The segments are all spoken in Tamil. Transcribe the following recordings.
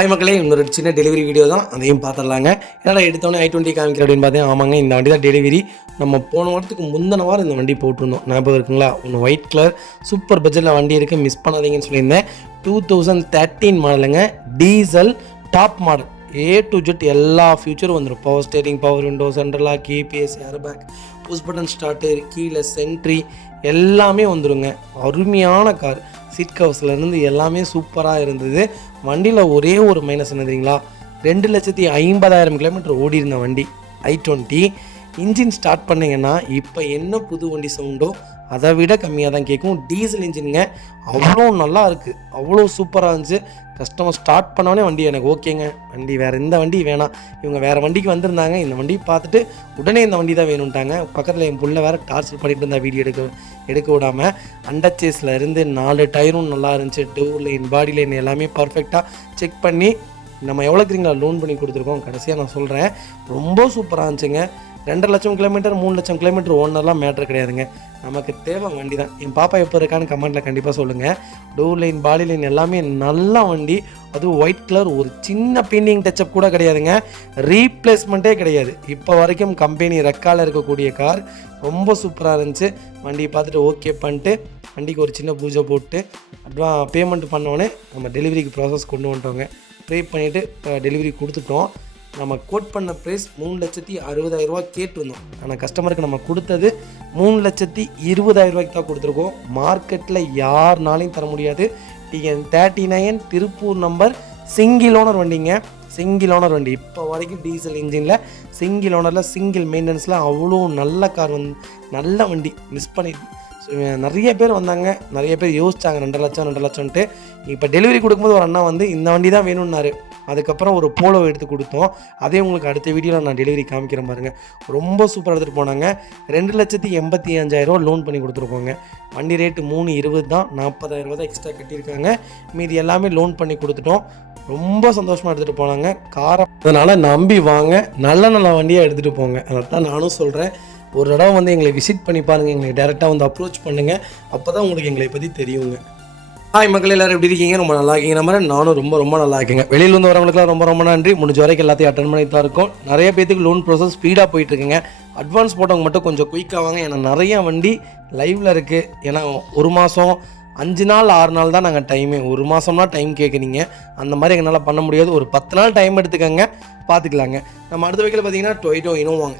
ஹாய் மக்களே, இன்னொரு சின்ன டெலிவரி வீடியோ தான், அதையும் பார்த்துடலாங்க. ஏன்னா எடுத்தோன்னே i20 காமிக்கிற அப்படின்னு பார்த்தேன். ஆமாங்க, இந்த வண்டி தான் டெலிவரி. நம்ம போன வாரத்துக்கு முந்தின வாரம் இந்த வண்டி போட்டிருந்தோம், ஞாபகம் இருக்குங்களா? ஒன்று ஒயிட் கலர் சூப்பர் பட்ஜெட்டில் வண்டி இருக்குது, மிஸ் பண்ணாதீங்கன்னு சொல்லியிருந்தேன். 2013 மாடலுங்க, diesel top model, A to Z எல்லா ஃபியூச்சரும் வந்துடும். Power steering, power window, central lock, KBS, airbag, push button starter, கீழே சென்ட்ரி எல்லாமே வந்துடுங்க. அருமையான கார், சீட் கவர்ஸ்லேருந்து எல்லாமே சூப்பராக இருந்தது. வண்டியில் ஒரே ஒரு மைனஸ் என்ன தெரியுங்களா? 2,50,000 கிலோமீட்டர் ஓடி இருந்த வண்டி i20. இன்ஜின் ஸ்டார்ட் பண்ணிங்கன்னா இப்போ என்ன புது வண்டி சவுண்டோ அதை விட கம்மியாக தான் கேட்கும். டீசல் இன்ஜினுங்க, அவ்வளோ நல்லா இருக்குது, அவ்வளோ சூப்பராக இருந்துச்சு. கஸ்டமர் ஸ்டார்ட் பண்ணோடனே வண்டி எனக்கு ஓகேங்க, வண்டி வேறு எந்த வண்டி வேணாம். இவங்க வேறு வண்டிக்கு வந்திருந்தாங்க, இந்த வண்டி பார்த்துட்டு உடனே இந்த வண்டி தான் வேணும்ட்டாங்க. பக்கத்தில் என் புள்ள வேறு டார்ச்சர் பண்ணிட்டு இருந்தா, வீடியோ எடுக்க விடாமல். அண்டர்சேஸில் இருந்து 4 டயரும் நல்லா இருந்துச்சு. டோர் லைன், பாடி லைன் எல்லாமே பர்ஃபெக்டாக செக் பண்ணி நம்ம எவ்வளோக்குறீங்களா லோன் பண்ணி கொடுத்துருக்கோம். கடைசியாக நான் சொல்கிறேன், ரொம்ப சூப்பராக இருந்துச்சுங்க. 2,00,000 கிலோமீட்டர் 3,00,000 கிலோமீட்டர் ஓனர்லாம் மேட்ரு கிடையாதுங்க. நமக்கு தேவை வண்டி தான். என் பாப்பா எப்போ இருக்கான்னு கமெண்ட்டில் கண்டிப்பாக சொல்லுங்கள். டோர் லைன், பாடி லைன் எல்லாமே நல்ல வண்டி. அதுவும் ஒயிட் கலர், ஒரு சின்ன பெயிண்டிங் டச்சப் கூட கிடையாதுங்க, ரீப்ளேஸ்மெண்ட்டே கிடையாது. இப்போ வரைக்கும் கம்பெனி ரெக்கார்டில் இருக்கக்கூடிய கார். ரொம்ப சூப்பராக இருந்துச்சு. வண்டியை பார்த்துட்டு ஓகே பண்ணிட்டு வண்டிக்கு ஒரு சின்ன பூஜை போட்டு பேமெண்ட் பண்ணோடனே நம்ம டெலிவரிக்கு ப்ராசஸ் கொண்டு வந்துட்டோங்க. ப்ரே பண்ணிவிட்டு டெலிவரி கொடுத்துட்டோம். நம்ம கோட் பண்ண ப்ரைஸ் 3,60,000 கேட்டிருந்தோம். ஆனால் கஸ்டமருக்கு நம்ம கொடுத்தது 3,20,000 தான் கொடுத்துருக்கோம். மார்க்கெட்டில் யாருனாலையும் தர முடியாது. TN39 Tiruppur number, single owner வண்டிங்க, சிங்கிள் ஓனர் வண்டி. இப்போ வரைக்கும் டீசல் இன்ஜினில் சிங்கிள் ஓனரில் சிங்கிள் மெயின்டெனன்ஸில் அவ்வளோ நல்ல கார் நல்ல வண்டி. மிஸ் பண்ணி நிறைய பேர் வந்தாங்க, நிறைய பேர் யோசிச்சாங்க 2,00,000 இப்போ டெலிவரி கொடுக்கும்போது ஒரு அண்ணா வந்து இந்த வண்டி தான் வேணும்னாரு. அதுக்கப்புறம் ஒரு போலோ எடுத்து கொடுத்தோம். அதே உங்களுக்கு அடுத்த வீடியோவில் நான் டெலிவரி காமிக்கிறேன் பாருங்கள். ரொம்ப சூப்பராக எடுத்துகிட்டு போனாங்க. 2,85,000 லோன் பண்ணி கொடுத்துருக்கோங்க. வண்டி ரேட்டு 3,20 தான், 40,000 தான் எக்ஸ்ட்ரா கட்டியிருக்காங்க. மீதி எல்லாமே லோன் பண்ணி கொடுத்துட்டோம். ரொம்ப சந்தோஷமாக எடுத்துகிட்டு போனாங்க காரை. அதனால் நம்பி வாங்க, நல்ல நல்ல வண்டியாக எடுத்துகிட்டு போங்க. அதை தான் நானும் சொல்கிறேன். ஒரு தடவை வந்து எங்களை விசிட் பண்ணி பாருங்கள், எங்களை டேரெக்டாக வந்து அப்ரோச் பண்ணுங்கள். அப்போ தான் உங்களுக்கு எங்களை பற்றி தெரியுங்க. ஹாய் மக்கள், எல்லோரும் எப்படி இருக்கீங்க? ரொம்ப நல்லா இருக்கீங்க நம்புற. நானும் ரொம்ப நல்லா இருக்கேங்க. வெளியில் வந்து வரவங்களுக்குலாம் ரொம்ப நன்றி. முடிஞ்ச வரைக்கும் எல்லாத்தையும் அட்டன் பண்ணிட்டு தான் இருக்கும். நிறைய பேருக்கு லோன் ப்ராசஸ் ஸ்பீடாக போயிட்டுருக்குங்க. அட்வான்ஸ் போட்டவங்க மட்டும் கொஞ்சம் குயிக்காக வாங்க. ஏன்னா நிறையா வண்டி லைவில் இருக்குது. ஏன்னா 1 மாதம் 5 நாள் 6 நாள் தான் நாங்கள் டைமே. 1 மாதம்னா டைம் கேட்குறீங்க, அந்த மாதிரி எங்களால் பண்ண முடியாது. ஒரு 10 நாள் டைம் எடுத்துக்கங்க, பார்த்துக்கலாங்க. நம்ம அடுத்த வைக்கில் பார்த்தீங்கன்னா டொயோட்டோ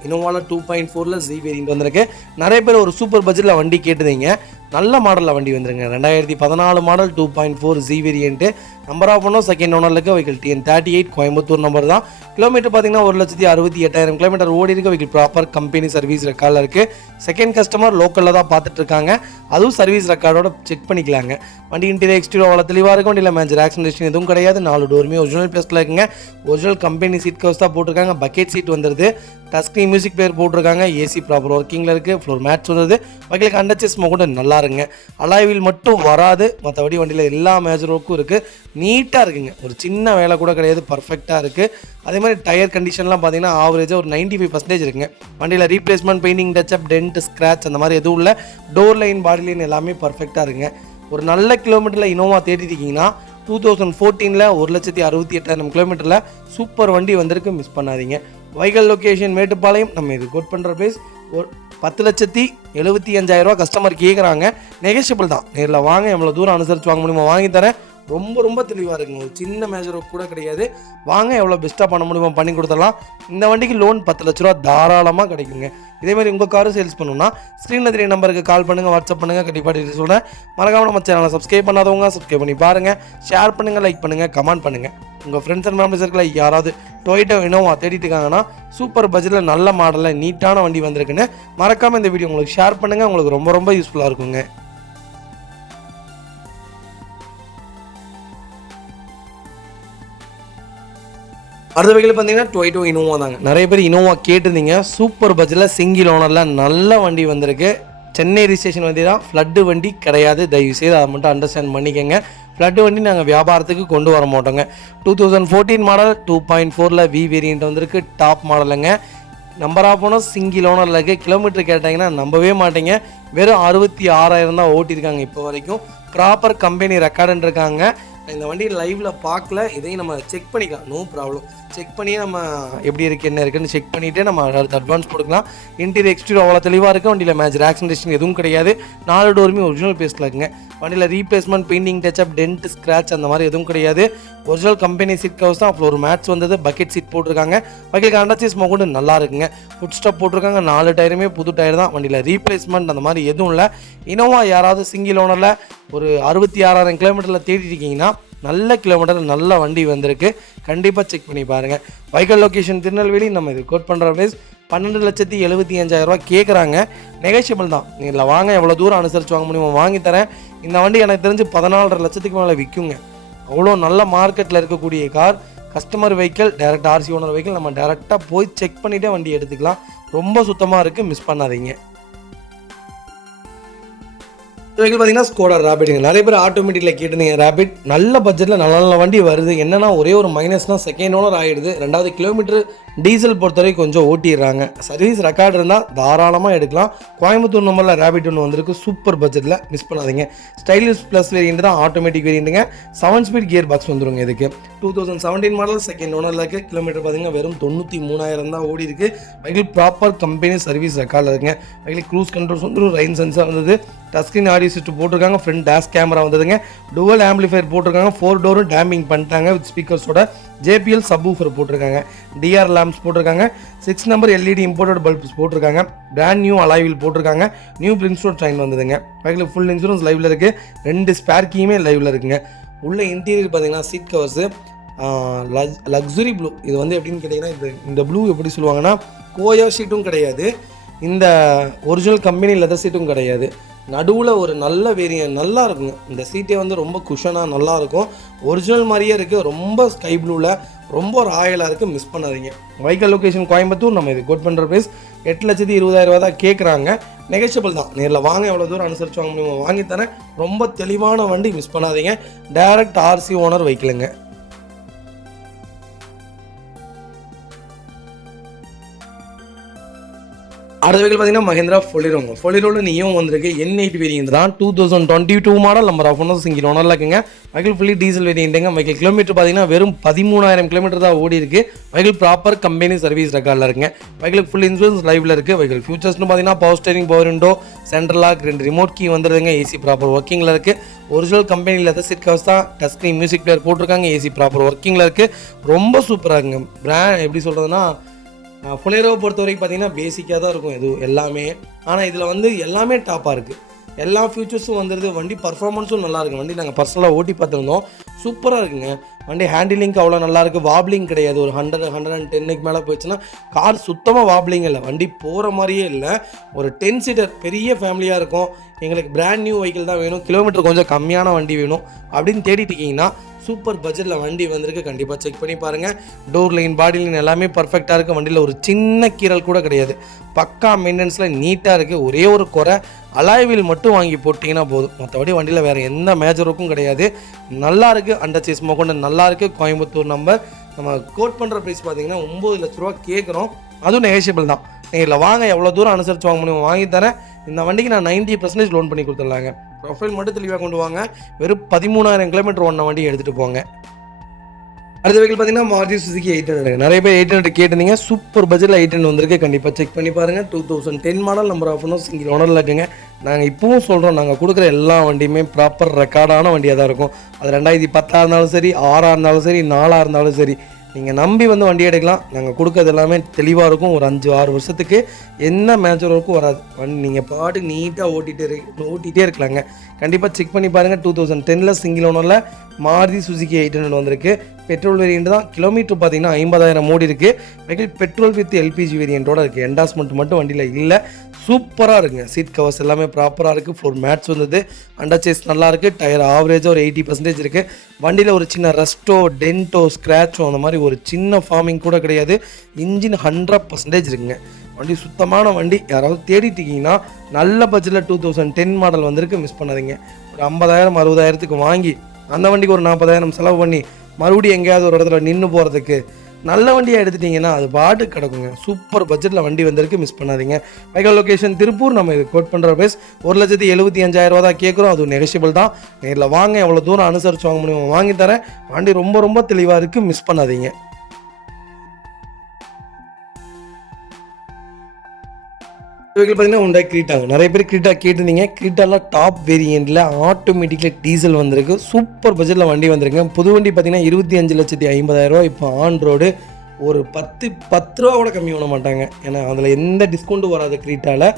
இனோவாவில் 2.4 Z வேரியன்ட் வந்திருக்கு. நிறைய பேர் ஒரு சூப்பர் பட்ஜெட்டில் வண்டி கேட்டுதீங்க. நல்ல மாடலில் வண்டி வந்துருங்க. 2014 model 2.4 Z variant. Number off பண்ணோம் செகண்ட் ஓனருக்கு. வெஹிக்கிள் TN38 கோயம்புத்தூர் நம்பர் தான். கிலோமீட்டர் பார்த்தீங்கன்னா 1,68,000 கிலோமீட்டர் ஓடி இருக்குது. வெஹிக்கிள் ப்ராப்பர் கம்பெனி சர்வீஸ் ரெக்கார்டில் இருக்குது. செகண்ட் கஸ்டமர் லோக்கலில் தான் பார்த்துட்டு இருக்காங்க, அதுவும் சர்வீஸ் ரெக்கார்டோட செக் பண்ணிக்கலாங்க. வண்டி இன்டீரியர் எக்ஸ்டீரியர் அவ்வளோ தெளிவாக இருக்கும். வண்டியில் மேஜர் ஆக்சிடென்ட் எதுவும் கிடையாது. 4 டோருமே ஒரிஜினல் பிளேஸில் இருக்குங்க. ஒரிஜினல் கம்பெனி சீட் கவர்ஸ் தான் போட்டிருக்காங்க. பக்கெட் சீட் வந்துடுது. டச் ஸ்க்ரீன் மியூசிக் பிளேயர் போட்டிருக்காங்க. ஏசி ப்ராப்பர் ஒர்க்கிங்கில் இருக்குது. ஃப்ளோர் மேட்ச் வந்துடுது. வகையில் அண்டர்சேஸ் கூட நல்லா இருங்க. அலாய்வில் மட்டும் வராது, மற்றபடி வண்டியில் எல்லா மேஜர் ஒர்க்கும் இருக்குது. நீட்டாக இருக்குங்க, ஒரு சின்ன வேலை கூட கிடையாது, பர்ஃபெக்டாக இருக்குது. அதே மாதிரி டயர் கண்டிஷன்லாம் பார்த்தீங்கன்னா ஆவரேஜாக ஒரு 95% இருக்குங்க. வண்டியில் replacement, painting touch up, dent, scratch அந்த மாதிரி எதுவும் இல்லை. டோர் லைன், பாடி லைன் எல்லாமே பர்ஃபெக்டாக இருக்குங்க. ஒரு நல்ல கிலோமீட்டரில் இனோவா தேடிட்டிங்கன்னா 2014 1,68,000 கிலோமீட்டரில் சூப்பர் வண்டி வந்திருக்கு, மிஸ் பண்ணாதீங்க. வைகல் லொக்கேஷன் மேட்டுப்பாளையம். நம்ம இது கோட் பண்ணுற ப்ரைஸ் ஒரு 10,75,000 கஸ்டமர் கேட்குறாங்க. நெகோஷியபிள் தான். நேரில் வாங்க, எவ்வளோ தூரம் அனுசரித்து வாங்க முடியுமோ வாங்கி தரேன். ரொம்ப தெளிவாக இருக்குங்க, ஒரு சின்ன மேஜர் கூட கிடையாது. வாங்க, எவ்வளோ பெஸ்ட்டாக பண்ண முடியுமோ பண்ணி கொடுத்துடலாம். இந்த வண்டிக்கு லோன் 10 லட்ச ரூபா தாராளமாக கிடைக்குங்க. இதேமாதிரி உங்கள் காரும் சேல்ஸ் பண்ணணும்னா ஸ்க்ரீனில் தெரிய நம்பருக்கு கால் பண்ணுங்கள், வாட்ஸ்அப் பண்ணுங்கள். கண்டிப்பாக சொல்கிறேன். மறக்காம நம்ம சேனலை சப்ஸ்கிரைப் பண்ணாதவங்க சப்ஸ்கிரைப் பண்ணி பாருங்கள். ஷேர் பண்ணுங்கள், லைக் பண்ணுங்கள், கமெண்ட் பண்ணுங்கள். உங்கள் ஃப்ரெண்ட்ஸ் அண்ட் ஃபேமிலி சர்க்கிளில் யாராவது டொயோட்டோ இனோவா தேடிட்டு இருக்காங்கன்னா சூப்பர் பட்ஜெட்டில் நல்ல மாடலில் நீட்டான வண்டி வந்திருக்குன்னு மறக்காமல் இந்த வீடியோ உங்களுக்கு ஷேர் பண்ணுங்கள். உங்களுக்கு ரொம்ப யூஸ்ஃபுல்லாக இருக்குங்க. அடுத்த வகையில் பார்த்தீங்கன்னா டொயோட்டோ இனோவா தாங்க. நிறைய பேர் இனோவா கேட்டிருந்தீங்க. சூப்பர் பட்ஜெட்டில் சிங்கிள் ஓனரில் நல்ல வண்டி வந்திருக்கு. சென்னை ரிஜிஸ்ட்ரேஷன் வண்டி தான், ஃப்ளட்டு வண்டி கிடையாது. தயவுசெய்து அதை மட்டும் அண்டர்ஸ்டாண்ட் பண்ணிக்கோங்க. ஃப்ளட்டு வண்டி நாங்கள் வியாபாரத்துக்கு கொண்டு வர மாட்டோங்க. 2014 மாடல் 2.4 V வேரியன்ட் வந்திருக்கு. டாப் மாடலுங்க. நம்பர் ஆஃப் ஓனர் சிங்கிள் ஓனரில் இருக்குது. கிலோமீட்டர் கேட்டாங்கன்னா நம்பவே மாட்டீங்க, வெறும் 66,000 தான் ஓட்டியிருக்காங்க இப்போ வரைக்கும். ப்ராப்பர் கம்பெனி ரெக்கார்டுன்னு இருக்காங்க. இந்த வண்டி லைவில் பார்க்கல, இதையும் நம்ம செக் பண்ணிக்கலாம், நோ ப்ராப்ளம். செக் பண்ணி நம்ம எப்படி இருக்குது என்ன இருக்குன்னு செக் பண்ணிவிட்டு நம்ம அடுத்து அட்வான்ஸ் கொடுக்கலாம். இன்டீரியர் எக்ஸ்டீரியர் அவ்வளோ தெளிவாக இருக்குது. வண்டியில் மேஜர் ஆக்சிடென்டேஷன் எதுவும் கிடையாது. 4 டோருமே ஒரிஜினல் பேஸில் இருக்குங்க. வண்டியில் replacement, painting, touch up, dent, scratch அந்த மாதிரி எதுவும் கிடையாது. ஒரிஜினல் கம்பெனி சீட் கவர்ஸ் தான். ஃப்ளோர் மேட்ஸ் வந்தது, பக்கெட் சீட் போட்டிருக்காங்க. வகையில் அண்டர்சீஸ் மோகோடு நல்லா இருக்குங்க. ஃபுட் ஸ்டாப் போட்டிருக்காங்க. 4 டயருமே புது டயர் தான். வண்டியில் ரீப்ளேஸ்மெண்ட் அந்த மாதிரி எதுவும் இல்லை. இனோவா யாராவது சிங்கிள் ஓனரில் ஒரு 66,000 கிலோமீட்டரில் தேடிட்டு இருக்கீங்கன்னா நல்ல கிலோமீட்டர் நல்ல வண்டி வந்திருக்கு. கண்டிப்பாக செக் பண்ணி பாருங்கள். வைக்கல் லொக்கேஷன் திருநெல்வேலி. நம்ம இது கோட் பண்ணுற ப்ரைஸ் 12,75,000 கேட்குறாங்க. நெகோஷியபிள் தான். இதில் வாங்க, எவ்வளோ தூரம் அனுசரித்து வாங்க முடியுமோ வாங்கி தரேன். இந்த வண்டி எனக்கு தெரிஞ்சு 14.5 லட்சத்துக்கு மேலே விற்குங்க. அவ்வளோ நல்ல மார்க்கெட்டில் இருக்கக்கூடிய car. Customer vehicle, direct RC owner vehicle. நம்ம டேரெக்டாக போய் செக் பண்ணிவிட்டே வண்டி எடுத்துக்கலாம். ரொம்ப சுத்தமாக இருக்குது, மிஸ் பண்ணாதீங்க. வெஹிக்கிள் பார்த்தீங்கன்னா ஸ்கோடா ராபிட்டுங்க. நிறைய பேர் ஆட்டோமேட்டிக்கில் கேட்டுருந்தீங்க. ராபிட் நல்ல பட்ஜெட்டில் நல்ல நல்ல வண்டி வருது. என்னன்னா ஒரே ஒரு மைனஸ்னால் செகண்ட் ஓனர் ஆகிடுது. 2வது கிலோமீட்டர் டீசல் பொறுத்தவரைக்கும் கொஞ்சம் ஓட்டிடுறாங்க. சர்வீஸ் ரெக்கார்டு இருந்தால் தாராளமாக எடுக்கலாம். கோயம்புத்தூர் நம்பரில் ராபிட் ஒன்று வந்திருக்கு, சூப்பர் பட்ஜெட்டில், மிஸ் பண்ணாதீங்க. ஸ்டைலிஷ் ப்ளஸ் வேரியண்ட் தான், ஆட்டோமேட்டிக் வேரியண்ட்டுங்க. 7 ஸ்பீட் கியர் பாக்ஸ் வந்துருங்க. இதுக்கு 2017 மாடல், செகண்ட் ஓனரில் இருக்குது. கிலோமீட்டர் பார்த்தீங்கன்னா வெறும் 93,000 தான் ஓடி இருக்குது. வெஹிக்கிள் ப்ராப்பர் கம்பெனி சர்வீஸ் ரெக்கார்டில் இருக்குங்க. வெஹிக்கிள் க்ரூஸ் கண்ட்ரோல்ஸ் வந்து ரைன் சென்சார் வந்தது. டச் ஸ்க்ரீன் ஆடியோ சிஸ்டம் போட்டிருக்காங்க. ஃப்ரண்ட் டேஷ் கேமரா வந்ததுங்க. டுவல் ஆம்பிளிஃபையர் போட்டிருக்காங்க. 4 டோரும் டேம்பிங் பண்ணிட்டாங்க வித் ஸ்பீக்கர்ஸோட. JPL சப்வூஃபர் போட்டிருக்காங்க. DR லேம்ப்ஸ் போட்டிருக்காங்க. 6 நம்பர் LED இம்போர்ட்டட் பல்ப்ஸ் போட்டிருக்காங்க. பிராண்ட் நியூ அலாய்வில் போட்டிருக்காங்க. நியூ பிரின்ஸ்டோன் ட்ரெயின் வந்ததுங்க. பைக்கில் ஃபுல் இன்சூரன்ஸ் லைவில் இருக்குது. 2 ஸ்பேர் கீயுமே லைவில் இருக்குங்க. உள்ள இன்டீரியர் பார்த்தீங்கன்னா சீட் கவர்ஸு லக்ஸுரி ப்ளூ. இது வந்து எப்படின்னு கேட்டிங்கன்னா, இந்த ப்ளூ எப்படி சொல்லுவாங்கன்னா, கோயா ஷீட்டும் கிடையாது, இந்த ஒரிஜினல் கம்பெனி லெதர் சீட்டும் கிடையாது. நடுவில் ஒரு நல்ல வேரியன்ட் நல்லா இருக்குங்க. இந்த சீட்டே வந்து ரொம்ப குஷனாக நல்லாயிருக்கும். ஒரிஜினல் மாதிரியே இருக்குது. ரொம்ப ஸ்கை ப்ளூவில் ரொம்ப ராயலாக இருக்குது, மிஸ் பண்ணாதீங்க. வைக்கல் லொக்கேஷன் கோயம்புத்தூர். நம்ம இது கோட் பண்ணுற ப்ரைஸ் 8,20,000 தான் கேட்குறாங்க. நெகோஷியபிள் தான். நேரில் வாங்க, எவ்வளோ தூரம் அனுசரித்து வாங்க முடியுமோ வாங்கி தரேன். ரொம்ப தெளிவான வண்டி, மிஸ் பண்ணாதீங்க. டைரக்ட் ஆர்சி ஓனர் வைக்கலுங்க. அடுத்த வெஹிக்கிள் பார்த்தீங்கன்னா மஹிந்திரா ஃபொலிரோங்க. ஃபொலிரோவில் நியும் வந்திருக்கு. N8 வேரியன்ட் தான். 2022 model. Number of owner single ஓனரில் இருக்குங்க. வெஹிக்கிள் ஃபுல்லி டீசல் வேரியன்ட்டுங்க. வெஹிக்கிள் கிலோமீட்டர் பார்த்தீங்கன்னா வெறும் 13,000 கிலோமீட்டர் தான் ஓடி இருக்குது. வெஹிக்கிள் ப்ராப்பர் கம்பெனி சர்வீஸ் ரெக்கார்டில் இருக்குங்க. வெஹிக்கிள் ஃபுல் இன்சூரன்ஸ் லைவில் இருக்குது. வெஹிக்கிள் ஃபியூச்சர்ஸ்னு பார்த்தீங்கன்னா power steering, power window, central lock, 2 remote key வந்துடுதுங்க. AC ப்ராப்பர் ஒர்க்கிங்கில் இருக்குது. ஒரிஜினல் கம்பெனியில் லெதர் சீட் கவர்ஸ் தான். டச் ஸ்க்ரீன் மியூசிக் பிளேயர் போட்டிருக்காங்க. AC ப்ராப்பர் ஒர்க்கிங்கில் இருக்குது. ரொம்ப சூப்பராக இருக்குங்க. பிராண்ட் எப்படி சொல்கிறதுனா, ஃபொலேரோவை பொறுத்த வரைக்கும் பார்த்தீங்கன்னா பேசிக்காக தான் இருக்கும் எதுவும் எல்லாமே. ஆனால் இதில் வந்து எல்லாமே டாப்பாக இருக்குது. எல்லா ஃபியூச்சர்ஸும் வந்துடுது. வண்டி பர்ஃபார்மன்ஸும் நல்லா இருக்குது. வண்டி நாங்கள் பர்சனலாக ஓட்டி பார்த்துருந்தோம். சூப்பராக இருக்குங்க. வண்டி ஹேண்டிலிங்க் அவ்வளோ நல்லாயிருக்கு. வாப்லிங் கிடையாது. ஒரு 100-110க்கு மேலே போயிடுச்சுன்னா கார் சுத்தமாக வாப்லிங் இல்லை. வண்டி போகிற மாதிரியே இல்லை. ஒரு 10 சீட்டர் பெரிய ஃபேமிலியாக இருக்கும். எங்களுக்கு பிராண்ட் நியூ வெஹிக்கிள் தான் வேணும், கிலோமீட்டர் கொஞ்சம் கம்மியான வண்டி வேணும் அப்படின்னு தேடிட்டு இருக்கீங்கன்னா சூப்பர் பட்ஜெட்டில் வண்டி வந்திருக்கு. கண்டிப்பாக செக் பண்ணி பாருங்கள். டோர் லைன், பாடி லைன் எல்லாமே பர்ஃபெக்டாக இருக்குது. வண்டியில் ஒரு சின்ன கீரல் கூட கிடையாது. பக்கா மெயின்டெனன்ஸில் நீட்டாக இருக்குது. ஒரே ஒரு குறை, அலாய்வில் மட்டும் வாங்கி போட்டிங்கன்னா போதும். மற்றபடி வண்டியில் வேறு எந்த மேஜருக்கும் கிடையாது. நல்லா இருக்குது. அண்டர் சேஸ் கொண்டு நல்லா இருக்குது. கோயம்புத்தூர் நம்பர். நம்ம கோட் பண்ணுற ப்ரைஸ் பார்த்தீங்கன்னா 9 லட்ச ரூபா கேட்குறோம். அதுவும் நெகோஷியபிள் தான். நேரில் வாங்க, எவ்வளோ தூரம் அனுசரித்து வாங்க முடியும் வாங்கி தரேன். இந்த வண்டிக்கு நான் 90% லோன் பண்ணி கொடுத்துடலாங்க. ப்ரொஃபைல் மட்டும் தெளிவாக கொண்டு வாங்க. வெறும் 13,000 கிலோமீட்டர் ஓடின வண்டி எடுத்துகிட்டு போங்க. அடுத்த வெஹிக்கிள் பார்த்தீங்கன்னா மாருதி சுசுகி 800. நிறைய பேர் 800 கேட்டிருந்தீங்க. சூப்பர் பட்ஜெட்டில் 800 வந்திருக்கு. கண்டிப்பாக செக் பண்ணி பாருங்கள். 2010 model. Number of owner single ஓனரில் இருக்குங்க. நாங்கள் இப்போவும் சொல்கிறோம், நாங்கள் கொடுக்குற எல்லா வண்டியுமே ப்ராப்பர் ரெக்கார்டான வண்டியாக தான் இருக்கும். அது 2010 இருந்தாலும் சரி, 6 இருந்தாலும் சரி, 4 இருந்தாலும் சரி, நீங்கள் நம்பி வந்து வண்டி எடுக்கலாம். நாங்கள் கொடுக்கறது எல்லாமே தெளிவாக இருக்கும். ஒரு 5-6 வருஷத்துக்கு என்ன மேஜர் ஒர்க்கும் வராது. வண்டி நீங்கள் பாட்டு நீட்டாக ஓட்டிகிட்டே இருக்கலாங்க. கண்டிப்பாக செக் பண்ணி பாருங்கள். 2010 சிங்கிள் ஓனரில் மாருதி சுசுகி 800 வந்திருக்கு. பெட்ரோல் வேரியண்ட் தான். கிலோமீட்டர் பார்த்தீங்கன்னா 50,000 ஓடி இருக்குது. வெஹிக்கிள் பெட்ரோல் வித் LPG வேரியண்ட்டோட இருக்குது. என்டாஸ்மெண்ட் மட்டும் வண்டியில் இல்லை. சூப்பராக இருக்குங்க. சீட் கவர்ஸ் எல்லாமே ப்ராப்பராக இருக்குது. ஃப்ளோர் மேட்ஸ் வந்தது. அண்டர் சேஸ் நல்லா இருக்குது. டயர் ஆவரேஜாக ஒரு 80% இருக்குது. வண்டியில் ஒரு சின்ன ரஸ்ட்டோ, டென்ட்டோ, ஸ்க்ராச்சோ அந்த மாதிரி ஒரு சின்ன ஃபார்மிங் கூட கிடையாது. இன்ஜின் 100% இருக்குங்க. வண்டி சுத்தமான வண்டி. யாராவது தேடிட்டிங்கன்னா நல்ல பட்ஜெட்டில் 2010 மாடல் வந்திருக்கு, மிஸ் பண்ணாதீங்க. ஒரு 50,000-60,000க்கு வாங்கி அந்த வண்டிக்கு ஒரு 40,000 செலவு பண்ணி மறுபடியும் எங்கேயாவது ஒரு இடத்துல நின்று போகிறதுக்கு நல்ல வண்டியாக எடுத்துட்டிங்கன்னா அது பாட்டு கிடக்குங்க. சூப்பர் பட்ஜெட்டில் வண்டி வந்திருக்கு, மிஸ் பண்ணாதீங்க. வைக்கல் லொக்கேஷன் திருப்பூர். நம்ம இது கோட் பண்ணுற ப்ரைஸ் 1,75,000 தான் கேட்குறோம். அது நெகோஷியபிள் தான். நேரில் வாங்க, எவ்வளோ தூரம் அனுசரித்து வாங்க முடியுமோ வாங்கி தரேன். வண்டி ரொம்ப ரொம்ப தெளிவாக இருக்குது, மிஸ் பண்ணாதீங்க. வெஹிக்கிள் பார்த்தீங்கன்னா ஹுண்டாய் கிரீட்டாங்க. நிறைய பேர் கிரீட்டா கேட்டிருந்தீங்க. கிரீட்டாவில் டாப் வேரியண்ட்டில் ஆட்டோமேட்டிக்கில் டீசல் வந்திருக்கு. சூப்பர் பட்ஜெட்டில் வண்டி வந்திருக்கு. புது வண்டி பார்த்தீங்கன்னா 25,50,000. இப்போ ஆன் ரோடு ஒரு 10 ரூபா கூட கம்மி பண்ண மாட்டாங்க. ஏன்னா அதில் எந்த டிஸ்கவுண்ட்டும் வராது. கிரீட்டாவில்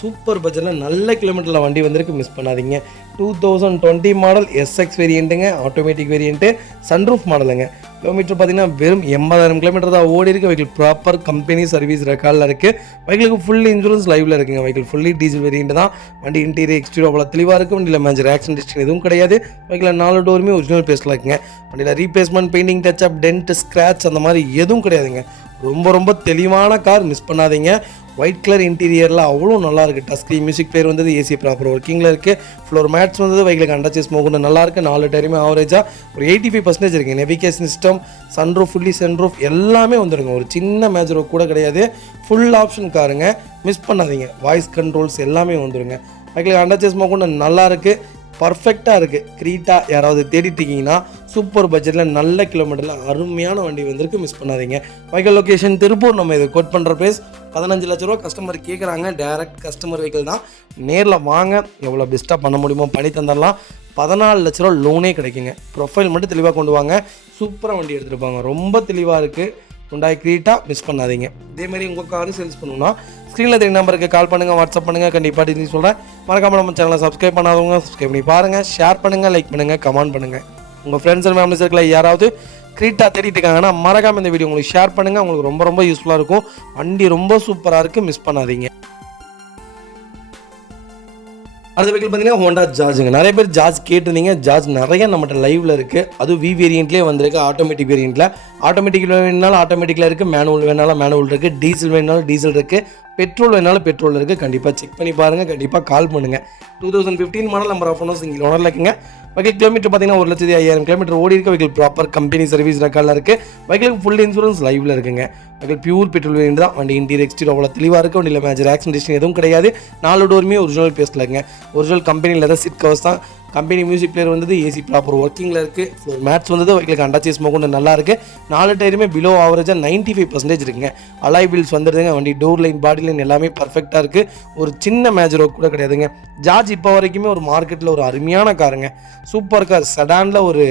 சூப்பர் பட்ஜெட்டில் நல்ல கிலோமீட்டரில் வண்டி வந்திருக்கு, மிஸ் பண்ணாதீங்க. 2020 மாடல் எஸ்எக்ஸ் வேரியண்ட்டுங்க, ஆட்டோமேட்டிக் வேரியண்ட்டு, சன்ரூஃப் மாடலுங்க. கிலோமீட்டர் பார்த்தீங்கன்னா வெறும் 80,000 கிலோமீட்டர் தான் ஓடி இருக்குது. வெஹிக்கிள் ப்ராப்பர் கம்பெனி சர்வீஸ் ரெக்கார்டில் இருக்குது. வெஹிக்கிளுக்கு ஃபுல் இன்சூரன்ஸ் லைவில் இருக்குங்க. வெஹிக்கிள் ஃபுல்லி டீசல் வேரியண்ட் தான். வண்டி இன்டீரியர் எக்ஸ்டீரியர் அவ்வளோ தெளிவாக இருக்குது. வண்டியில் மேஜர் ஆக்சிடென்ட் ஹிஸ்ட்ரி எதுவும் கிடையாது. வெஹிக்கில் 4 டோருமே ஒரிஜினல் பேஸில் இருக்குங்க. வண்டியில் replacement, painting, touch up, dent, scratch அந்த மாதிரி எதுவும் கிடையாதுங்க. ரொம்ப ரொம்ப தெளிவான கார், மிஸ் பண்ணாதீங்க. ஒயிட் கலர் இன்டீரியரில் அவ்வளோ நல்லா இருக்குது. டச் ஸ்க்ரீன், மியூசிக் பிளேயர் வந்தது, ஏசி ப்ராப்பர் ஒர்க்கிங்கில் இருக்குது. ஃப்ளோர் மேட்ஸ் வந்தது, வெஹிக்கிளுக்கு அண்டர்ச்சேஸ் மோகுண்டு நல்லா இருக்குது. 4 டயருமே ஆவரேஜாக ஒரு 85% இருக்குது. Navigation system, sunroof, fully sunroof எல்லாமே வந்துடுங்க. ஒரு சின்ன மேஜர் கூட கிடையாது. ஃபுல் ஆப்ஷன் காருங்க, மிஸ் பண்ணாதீங்க. வாய்ஸ் கண்ட்ரோல்ஸ் எல்லாமே வந்துடுங்க. வெஹிக்கிளுக்கு அண்டர்ச்சேஸ் மோகுண்டு நல்லா இருக்குது, பர்ஃபெக்டாக இருக்குது. கிரீட்டா யாராவது தேடிட்டிங்கன்னா சூப்பர் பட்ஜெட்டில் நல்ல கிலோமீட்டரில் அருமையான வண்டி வந்திருக்கு, மிஸ் பண்ணாதீங்க. வைக்கல் லொக்கேஷன் திருப்பூர். நம்ம இதை கோட் பண்ணுற ப்ரைஸ் 15 லட்ச ரூபா கஸ்டமர் கேட்குறாங்க. டேரக்ட் கஸ்டமர் வெஹிக்கிள் தான். நேரில் வாங்க, எவ்வளோ பெஸ்ட்டாக பண்ண முடியுமோ பண்ணி தந்துடலாம். 14 லட்ச ரூபா லோனே கிடைக்குங்க. ப்ரொஃபைல் மட்டும் தெளிவாக கொண்டு வாங்க. சூப்பராக வண்டி எடுத்துகிட்டு போங்க. ரொம்ப தெளிவாக இருக்குது. ஹுண்டாய் கிரீட்டா, மிஸ் பண்ணாதீங்க. இதேமாதிரி உங்கள் காரும் சேல்ஸ் பண்ணணும்னா ஸ்க்ரீனில் தெரிய நம்பருக்கு கால் பண்ணுங்கள், வாட்ஸ்அப் பண்ணுங்கள். கண்டிப்பாக டீட்டெயில்ஸ் சொல்கிறேன். மறக்காமல் நம்ம சேனலை சப்ஸ்கிரைப் பண்ணாதவங்க சப்ஸ்கிரைப் பண்ணி பாருங்கள். ஷேர் பண்ணுங்கள், லைக் பண்ணுங்கள், கமெண்ட் பண்ணுங்கள். உங்கள் ஃப்ரெண்ட்ஸ் அண்ட் ஃபேமிலி சர்க்கிளில் யாராவது கிரீட்டா தேடிட்டு இருக்காங்கன்னா மறக்காமல் இந்த வீடியோ உங்களுக்கு ஷேர் பண்ணுங்கள். உங்களுக்கு ரொம்ப ரொம்ப யூஸ்ஃபுல்லாக இருக்கும். வண்டி ரொம்ப சூப்பராக இருக்குது, மிஸ் பண்ணாதீங்க. அடுத்த வெஹிக்கிள் பார்த்தீங்கன்னா ஹோண்டா ஜார்ஜுங்க. நிறைய பேர் ஜார்ஜ் கேட்டிருந்தீங்க. ஜார்ஜ் நிறைய நம்மகிட்ட லைவில் இருக்குது. அதுவும் வி வேரியண்ட்லேயே வந்திருக்கு. ஆட்டோமேட்டிக் வேரியண்ட்டில் ஆட்டோமேட்டிக் வேணுனாலும் ஆட்டோமேட்டிக்கில் இருக்குது, மேனுவல் வேணாலும் மேனுவல் இருக்குது, டீசல் வேணாலும் டீசல் இருக்குது, பெட்ரோல் வேணாலும் பெட்ரோல் இருக்குது. கண்டிப்பாக செக் பண்ணி பாருங்கள், கண்டிப்பாக கால் பண்ணுங்கள். 2015 model number of owners single ஓனரில் இருக்குங்க. வெஹிக்கிள் கிலோமீட்டர் பார்த்தீங்கன்னா 1,05,000 கிலோமீட்டர் ஓடி இருக்குது. வெஹிக்கிள் ப்ராப்பர் கம்பெனி சர்வீஸ் ரெக்கார்டில் இருக்குது. வெஹிக்கிளுக்கு ஃபுல் இன்சூரன்ஸ் லைவில் இருக்குங்க. வெஹிக்கிள் பியூர் பெட்ரோல் வேரியண்ட் தான். வண்டி இன்டீரியர் எக்ஸ்டீரியர் அவ்வளோ தெளிவாக இருக்குது. வண்டியில் மேஜர் ஆக்சிடென்ட் ஹிஸ்ட்ரி எதுவும் கிடையாது. 4 டோருமே ஒரிஜினல் பேஸில் இருக்குங்க. Original company leather seat covers தான். கம்பெனி மியூசிக் பிளேயர் வந்தது, ஏசி ப்ராப்பர் ஒர்க்கிங்கில் இருக்குது. ஃப்ளோர் மேட்ஸ் வந்தது, வெஹிக்கிளுக்கு அண்டர்ச்சேஸ் மோகுண்டு நல்லா இருக்குது. 4 டயருமே பிலோ ஆவரேஜாக 95% இருக்குங்க. அலாய் வீல்ஸ் வந்துடுதுங்க. வண்டி டோர் லைன், பாடி லைன் எல்லாமே பர்ஃபெக்டாக இருக்குது. ஒரு சின்ன மேஜரோ கூட கிடையாதுங்க. ஜார்ஜ் இப்போ வரைக்குமே ஒரு மார்க்கெட்டில் ஒரு அருமையான காருங்க. சூப்பர் கார், செடானில் ஒரு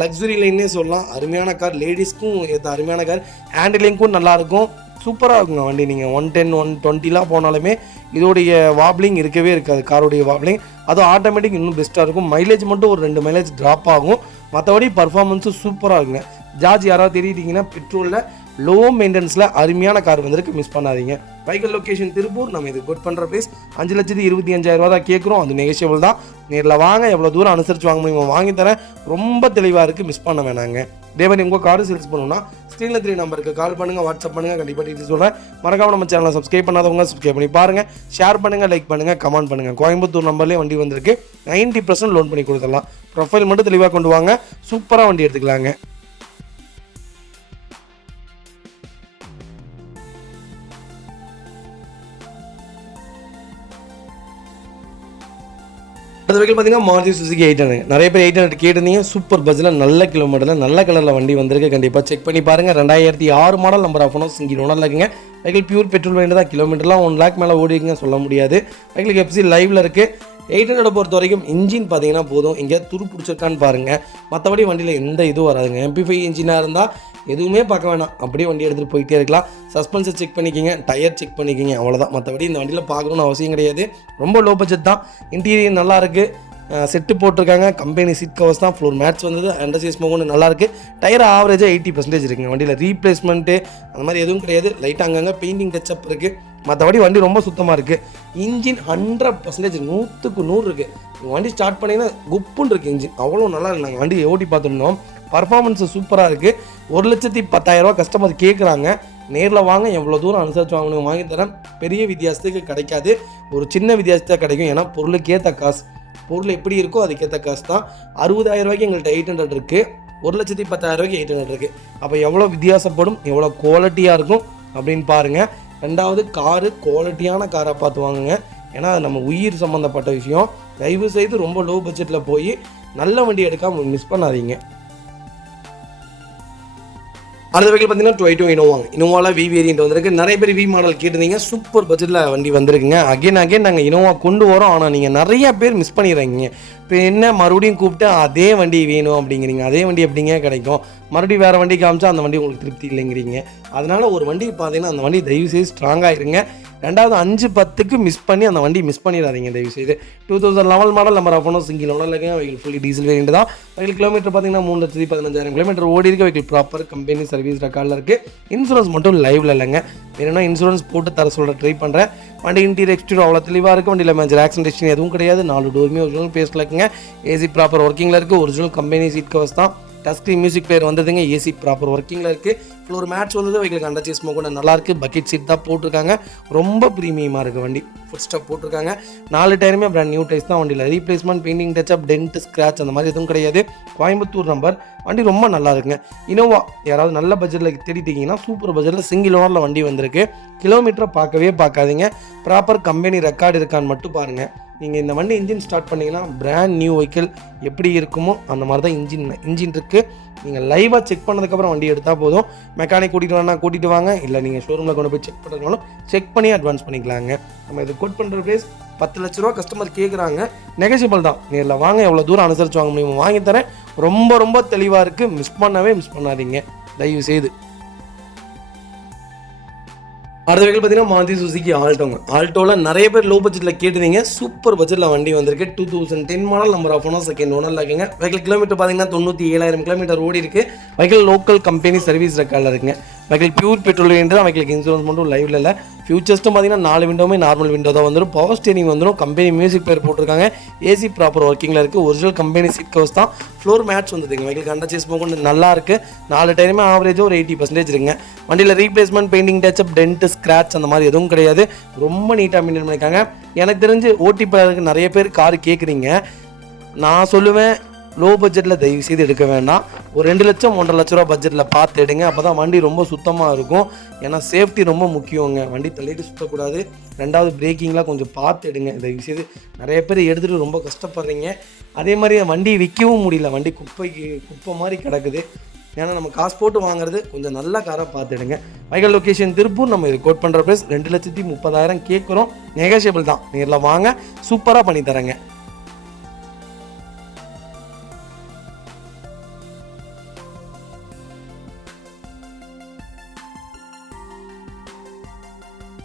லக்ஸுரி லைன்னே சொல்லலாம். அருமையான கார், லேடிஸ்க்கும் ஏற்ற அருமையான கார். ஹேண்டிலிங்க்கும் நல்லாயிருக்கும், சூப்பராக இருக்குங்க வண்டி. நீங்கள் 110, 120 போனாலுமே இதோடைய வாப்ளிங் இருக்கவே இருக்காது. காரோடைய வாப்ளிங் அதுவும் ஆட்டோமேட்டிக் இன்னும் பெஸ்ட்டாக இருக்கும். மைலேஜ் மட்டும் ஒரு 2 மைலேஜ் ட்ராப் ஆகும். மற்றபடி பர்ஃபார்மன்ஸும் சூப்பராக இருக்குங்க. ஜார்ஜ் யாராவது தெரியிட்டீங்கன்னா பெட்ரோலில் லோ மெயின்டெனன்ஸில் அருமையான கார் வந்திருக்கு, மிஸ் பண்ணாதீங்க. வைக்கல் லொக்கேஷன் திருப்பூர். நம்ம இது கோட் பண்ணுற ப்ரைஸ் 5,25,000 தான் கேட்குறோம். அது நெகோஷியபிள் தான். நேரில் வாங்க, எவ்வளோ தூரம் அனுசரித்து வாங்க முடியுமோ வாங்கி தரேன். ரொம்ப தெளிவாக இருக்குது, மிஸ் பண்ண வேணாங்க. இதேமாதிரி உங்கள் காரு சேல்ஸ் பண்ணணும்னா ஸ்க்ரீனில் 3 நம்பருக்கு கால் பண்ணுங்கள், வாட்ஸ்அப் பண்ணுங்கள். கண்டிப்பாக டீட்டெயில்ஸ் சொல்கிறேன். மறக்காமல் நம்ம சேனலை சப்ஸ்கிரைப் பண்ணாதவங்க சப்ஸ்கிரைப் பண்ணி பாருங்கள். ஷேர் பண்ணுங்கள், லைக் பண்ணுங்கள், கமெண்ட் பண்ணுங்கள். கோயம்புத்தூர் நம்பர்லேயே வண்டி வந்திருக்கு. 90% லோன் பண்ணி கொடுத்துடலாம். ப்ரொஃபைல் மட்டும் தெளிவாக கொண்டு வாங்க. சூப்பராக வண்டி எடுத்துக்கலாங்க. அது வெஹிக்கிள் பார்த்தீங்கன்னா மாருதி சுசுகி 800. நிறைய பேர் 800 கேட்டிருந்தீங்க. சூப்பர் பட்ஜெட்டில் நல்ல கிலோமீட்டரில் நல்ல கலரில் வண்டி வந்திருக்கு. கண்டிப்பாக செக் பண்ணி பாருங்கள். 2006 model number of owners single ஓனரில் இருக்குங்க. வெஹிக்கிள் பியூர் பெட்ரோல் வேண்டியது தான். கிலோமீட்டர்லாம் 1 லேக் மேலே ஓடிக்குங்க, சொல்ல முடியாது. வெஹிக்கிளுக்கு எஃப்சி லைவில் இருக்குது. 800 பொறுத்த வரைக்கும் இன்ஜின் பார்த்தீங்கன்னா போதும். இங்கே துரு பிடிச்சிருக்கான்னு பாருங்கள். மற்றபடி வண்டியில் எந்த இதுவும் வராதுங்க. MP5 இன்ஜினாக இருந்தால் எதுவுமே பார்க்க வேணாம், அப்படியே வண்டி எடுத்துகிட்டு போயிட்டே இருக்கலாம். சஸ்பென்ஸை செக் பண்ணிக்கிங்க, டயர் செக் பண்ணிக்கிங்க, அவ்வளோதான். மற்றபடி இந்த வண்டியில் பார்க்கணுன்னு அவசியம் கிடையாது. ரொம்ப லோ பட்ஜெட் தான். இன்டீரியர் நல்லா இருக்குது. செட்டு போட்டிருக்காங்க. கம்பெனி சீட் கவர்ஸ் தான். ஃப்ளோர் மேட்ஸ் வந்தது, அண்டர்சீஸ் மோகன் நல்லாயிருக்கு. டயர் ஆவரேஜாக 80% இருக்குங்க. வண்டியில் ரீப்ளேஸ்மெண்ட்டு அந்த மாதிரி எதுவும் கிடையாது. லைட்டாக அங்கங்கே பெயிண்டிங் டச்சப் இருக்குது. மற்றபடி வண்டி ரொம்ப சுத்தமாக இருக்குது. இன்ஜின் 100% 100க்கு 100 இருக்குது. வண்டி ஸ்டார்ட் பண்ணிங்கன்னா குப்புன்னு இருக்குது இன்ஜின். அவ்வளோ நல்லா இருக்குது. நாங்கள் வண்டி ஓட்டி பார்த்துருந்தோம். பர்ஃபார்மன்ஸு சூப்பராக இருக்குது. 1,10,000 கஸ்டமர் கேட்குறாங்க. நேரில் வாங்க, எவ்வளோ தூரம் அனுசரித்து வாங்கணும் வாங்கி தரேன். பெரிய வித்தியாசத்துக்கு கிடைக்காது, ஒரு சின்ன வித்தியாசத்துக்கு கிடைக்கும். ஏன்னா பொருளுக்கேற்ற காசு, பொருள் எப்படி இருக்கோ அதுக்கேற்ற காசு தான். 60,000 ரூபாய்க்கு எங்கள்கிட்ட 800 இருக்குது. 1,10,000 800 இருக்குது. அப்போ எவ்வளோ வித்தியாசப்படும், எவ்வளோ குவாலிட்டியாக இருக்கும் அப்படின்னு பாருங்கள். ரெண்டாவது காரு குவாலிட்டியான காராக பார்த்து வாங்குங்க. ஏன்னா அது நம்ம உயிர் சம்மந்தப்பட்ட விஷயம். தயவு செய்து ரொம்ப லோ பட்ஜெட்டில் போய் நல்ல வண்டி எடுக்காமல் மிஸ் பண்ணாதீங்க. அடுத்த வெஹிக்கிள் பார்த்தீங்கன்னா டொயோட்டோ இனோவாவில் வி வேரியன்ட் வந்திருக்கு. நிறைய பேர் வி மாடல் கேட்டிருந்தீங்க. சூப்பர் பட்ஜெட்டில் வண்டி வந்திருக்குங்க. அகைன் நாங்கள் இனோவா கொண்டு வரோம். ஆனால் நீங்கள் நிறைய பேர் மிஸ் பண்ணிடுறீங்க. இப்போ என்ன மறுபடியும் கூப்பிட்டு அதே வண்டி வேணும் அப்படிங்கிறீங்க. அதே வண்டி எப்படிங்க கிடைக்கும்? மறுபடியும் வேறு வண்டி காமிச்சா அந்த வண்டி உங்களுக்கு திருப்தி இல்லைங்கிறீங்க. அதனால் ஒரு வண்டி பார்த்தீங்கன்னா அந்த வண்டி தயவுசெய்து ஸ்ட்ராங்காக இருங்க. ரெண்டாவது 5-10க்கு மிஸ் பண்ணி அந்த வண்டி மிஸ் பண்ணிடாதீங்க தயவுசெய்து. 2011 மாடல் நம்பர் ஆஃப் சிங்கிள் ஓனர்லங்க. வெஹிக்கிள் ஃபுல்லி டீசல் வேரியன்ட் தான். வெஹிக்கிள் கிலோமீட்டர் பார்த்தீங்கன்னா 3,15,000 கிலோமீட்டர் ஓடி இருக்கு. வெஹிக்கிள் ப்ராப்பர் கம்பெனி சர்வீஸ் ரெக்கார்டில் இருக்குது. இன்சூரன்ஸ் மட்டும் லைவில் இல்லைங்க. வேணும்னா இன்சூரன்ஸ் போட்டு தர சொல்ல ட்ரை பண்ணுறேன். வண்டி இன்டீரியர் எக்ஸ்டீரியர் அவ்வளோ தெளிவாக இருக்குது. வண்டியில் மேஜர் ஆக்சிடென்ட் எதுவும் கிடையாது. 4 டோருமே ஒரிஜினல் பேஸில் இருக்குங்க. ஏசி ப்ராப்பர் ஒர்க்கிங்கில் இருக்குது. ஒரிஜினல் கம்பெனி சீட் கவர்ஸ் தான். டச் ஸ்க்ரீன் மியூசிக் பிளேயர் வந்ததுங்க. ஏசி ப்ராப்பர் ஒர்க்கிங்கில் இருக்குது. ஃப்ளோர் மேட்ச் வந்தது. வெஹிக்கிளுக்கு அண்டர் சீட் ஸ்மோக் கூட நல்லாயிருக்கு. பக்கெட் சீட் தான் போட்டிருக்காங்க. ரொம்ப ப்ரீமியமாக இருக்குது வண்டி. ஃபுட் ஸ்டெப் போட்டிருக்காங்க. 4 டயருமே பிராண்ட் நியூ டைஸ் தான். வண்டியில் replacement, painting, touch up, dent, scratch அந்த மாதிரி எதுவும் கிடையாது. கோயம்புத்தூர் நம்பர். வண்டி ரொம்ப நல்லா இருக்குங்க. இனோவா யாராவது நல்ல பட்ஜெட்டில் தேடிட்டீங்கன்னா சூப்பர் பட்ஜெட்டில் சிங்கிள் ஓனரில் வண்டி வந்திருக்கு. கிலோமீட்டரை பார்க்காதீங்க. ப்ராப்பர் கம்பெனி ரெக்கார்டு இருக்கான்னு மட்டும் பாருங்கள். நீங்கள் இந்த வண்டி இன்ஜின் ஸ்டார்ட் பண்ணிங்கன்னா பிராண்ட் நியூ வெஹிக்கிள் எப்படி இருக்குமோ அந்த மாதிரி தான் இன்ஜின் இருக்குது. நீங்கள் லைவாக செக் பண்ணதுக்கப்புறம் வண்டி எடுத்தால் போதும். மெக்கானிக் கூட்டிகிட்டு வாங்க. இல்லை நீங்கள் ஷோரூமில் கொண்டு போய் செக் பண்ணுறதுனாலும் செக் பண்ணி அட்வான்ஸ் பண்ணிக்கலாங்க. நம்ம இது கோட் பண்ணுற ப்ரைஸ் 10 லட்ச ரூபா கஸ்டமர் கேட்குறாங்க. நெகோஷியபிள் தான். நேரில் வாங்க. எவ்வளோ தூரம் அனுசரித்து வாங்க முடியுமோ வாங்கி தரேன். ரொம்ப தெளிவாக இருக்குது. மிஸ் பண்ணாதீங்க தயவு செய்து. அடுத்த வெஹிக்கிள் பார்த்தீங்கன்னா மாருதி சுசுகி ஆல்டோவில் நிறைய பேர் லோ பட்ஜெட்டில் கேட்டுருந்தீங்க. சூப்பர் பட்ஜெட்டில் வண்டி வந்திருக்கு. 2010 மாடல் நம்பர் ஆஃப் செகண்ட் ஓனரில் இருக்குங்க. வெஹிக்கிள் கிலோமீட்டர் பார்த்தீங்கன்னா 97,000 கிலோமீட்டர் ஓடி இருக்குது. வெஹிக்கிள் லோக்கல் கம்பெனி சர்வீஸ் ரெக்கார்டில் இருக்குங்க. வெஹிக்கிள் பியூர் பெட்ரோல் வேண்டியது தான். வெஹிக்கிளுக்கு இன்சூரன்ஸ் மட்டும் லைவில் இல்லை. ஃபியூச்சர்ஸ்ட்டும் பார்த்தீங்கன்னா 4 விண்டோமே நார்மல் விண்டோ தான் வந்துடும். பவர் ஸ்டீரிங் வந்துடும். கம்பெனி மியூசிக் பிளேயர் போட்டிருக்காங்க. ஏசி ப்ராப்பர் ஒர்க்கிங்கில் இருக்குது. ஒரிஜினல் கம்பெனி சீட் கவர்ஸ் தான். ஃப்ளோர் மேட்ச் வந்துதுங்க. வெஹிக்கிள் அண்டர் சீட் ஸ்மோக் கொண்டு நல்லா இருக்குது. 4 டயருமே ஆவரேஜாக ஒரு 80% இருக்குங்க. வண்டியில் replacement, painting, touch up, dent, scratch அந்த மாதிரி எதுவும் கிடையாது. ரொம்ப நீட்டாக மெயின்டைன் பண்ணியிருக்காங்க. எனக்கு தெரிஞ்சு ஓடிபிக்கு நிறைய பேர் கார் கேட்குறீங்க. நான் சொல்லுவேன் லோ பட்ஜெட்டில் தயவு செய்து எடுக்க வேண்டாம். ஒரு 2 லட்சம் 1.5 லட்ச ரூபா பட்ஜெட்டில் பார்த்து எடுங்க. அப்போ தான் வண்டி ரொம்ப சுத்தமாக இருக்கும். ஏன்னா சேஃப்டி ரொம்ப முக்கியங்க. வண்டி தள்ளிட்டு சுற்றக்கூடாது. ரெண்டாவது பிரேக்கிங்லாம் கொஞ்சம் பார்த்து எடுங்க தயவு செய்து. நிறைய பேர் எடுத்துகிட்டு ரொம்ப கஷ்டப்படுறீங்க. அதே மாதிரி வண்டி விற்கவும் முடியல. வண்டி குப்பை மாதிரி கிடக்குது. ஏன்னா நம்ம காசு போட்டு வாங்குறது கொஞ்சம் நல்ல காராக பார்த்துடுங்க. Vehicle location Tiruppur. நம்ம இது கோட் பண்ணுற ப்ரைஸ் 2,30,000 கேட்குறோம். நெகோஷியபிள் தான். நேரில் வாங்க. சூப்பராக பண்ணி தரேங்க.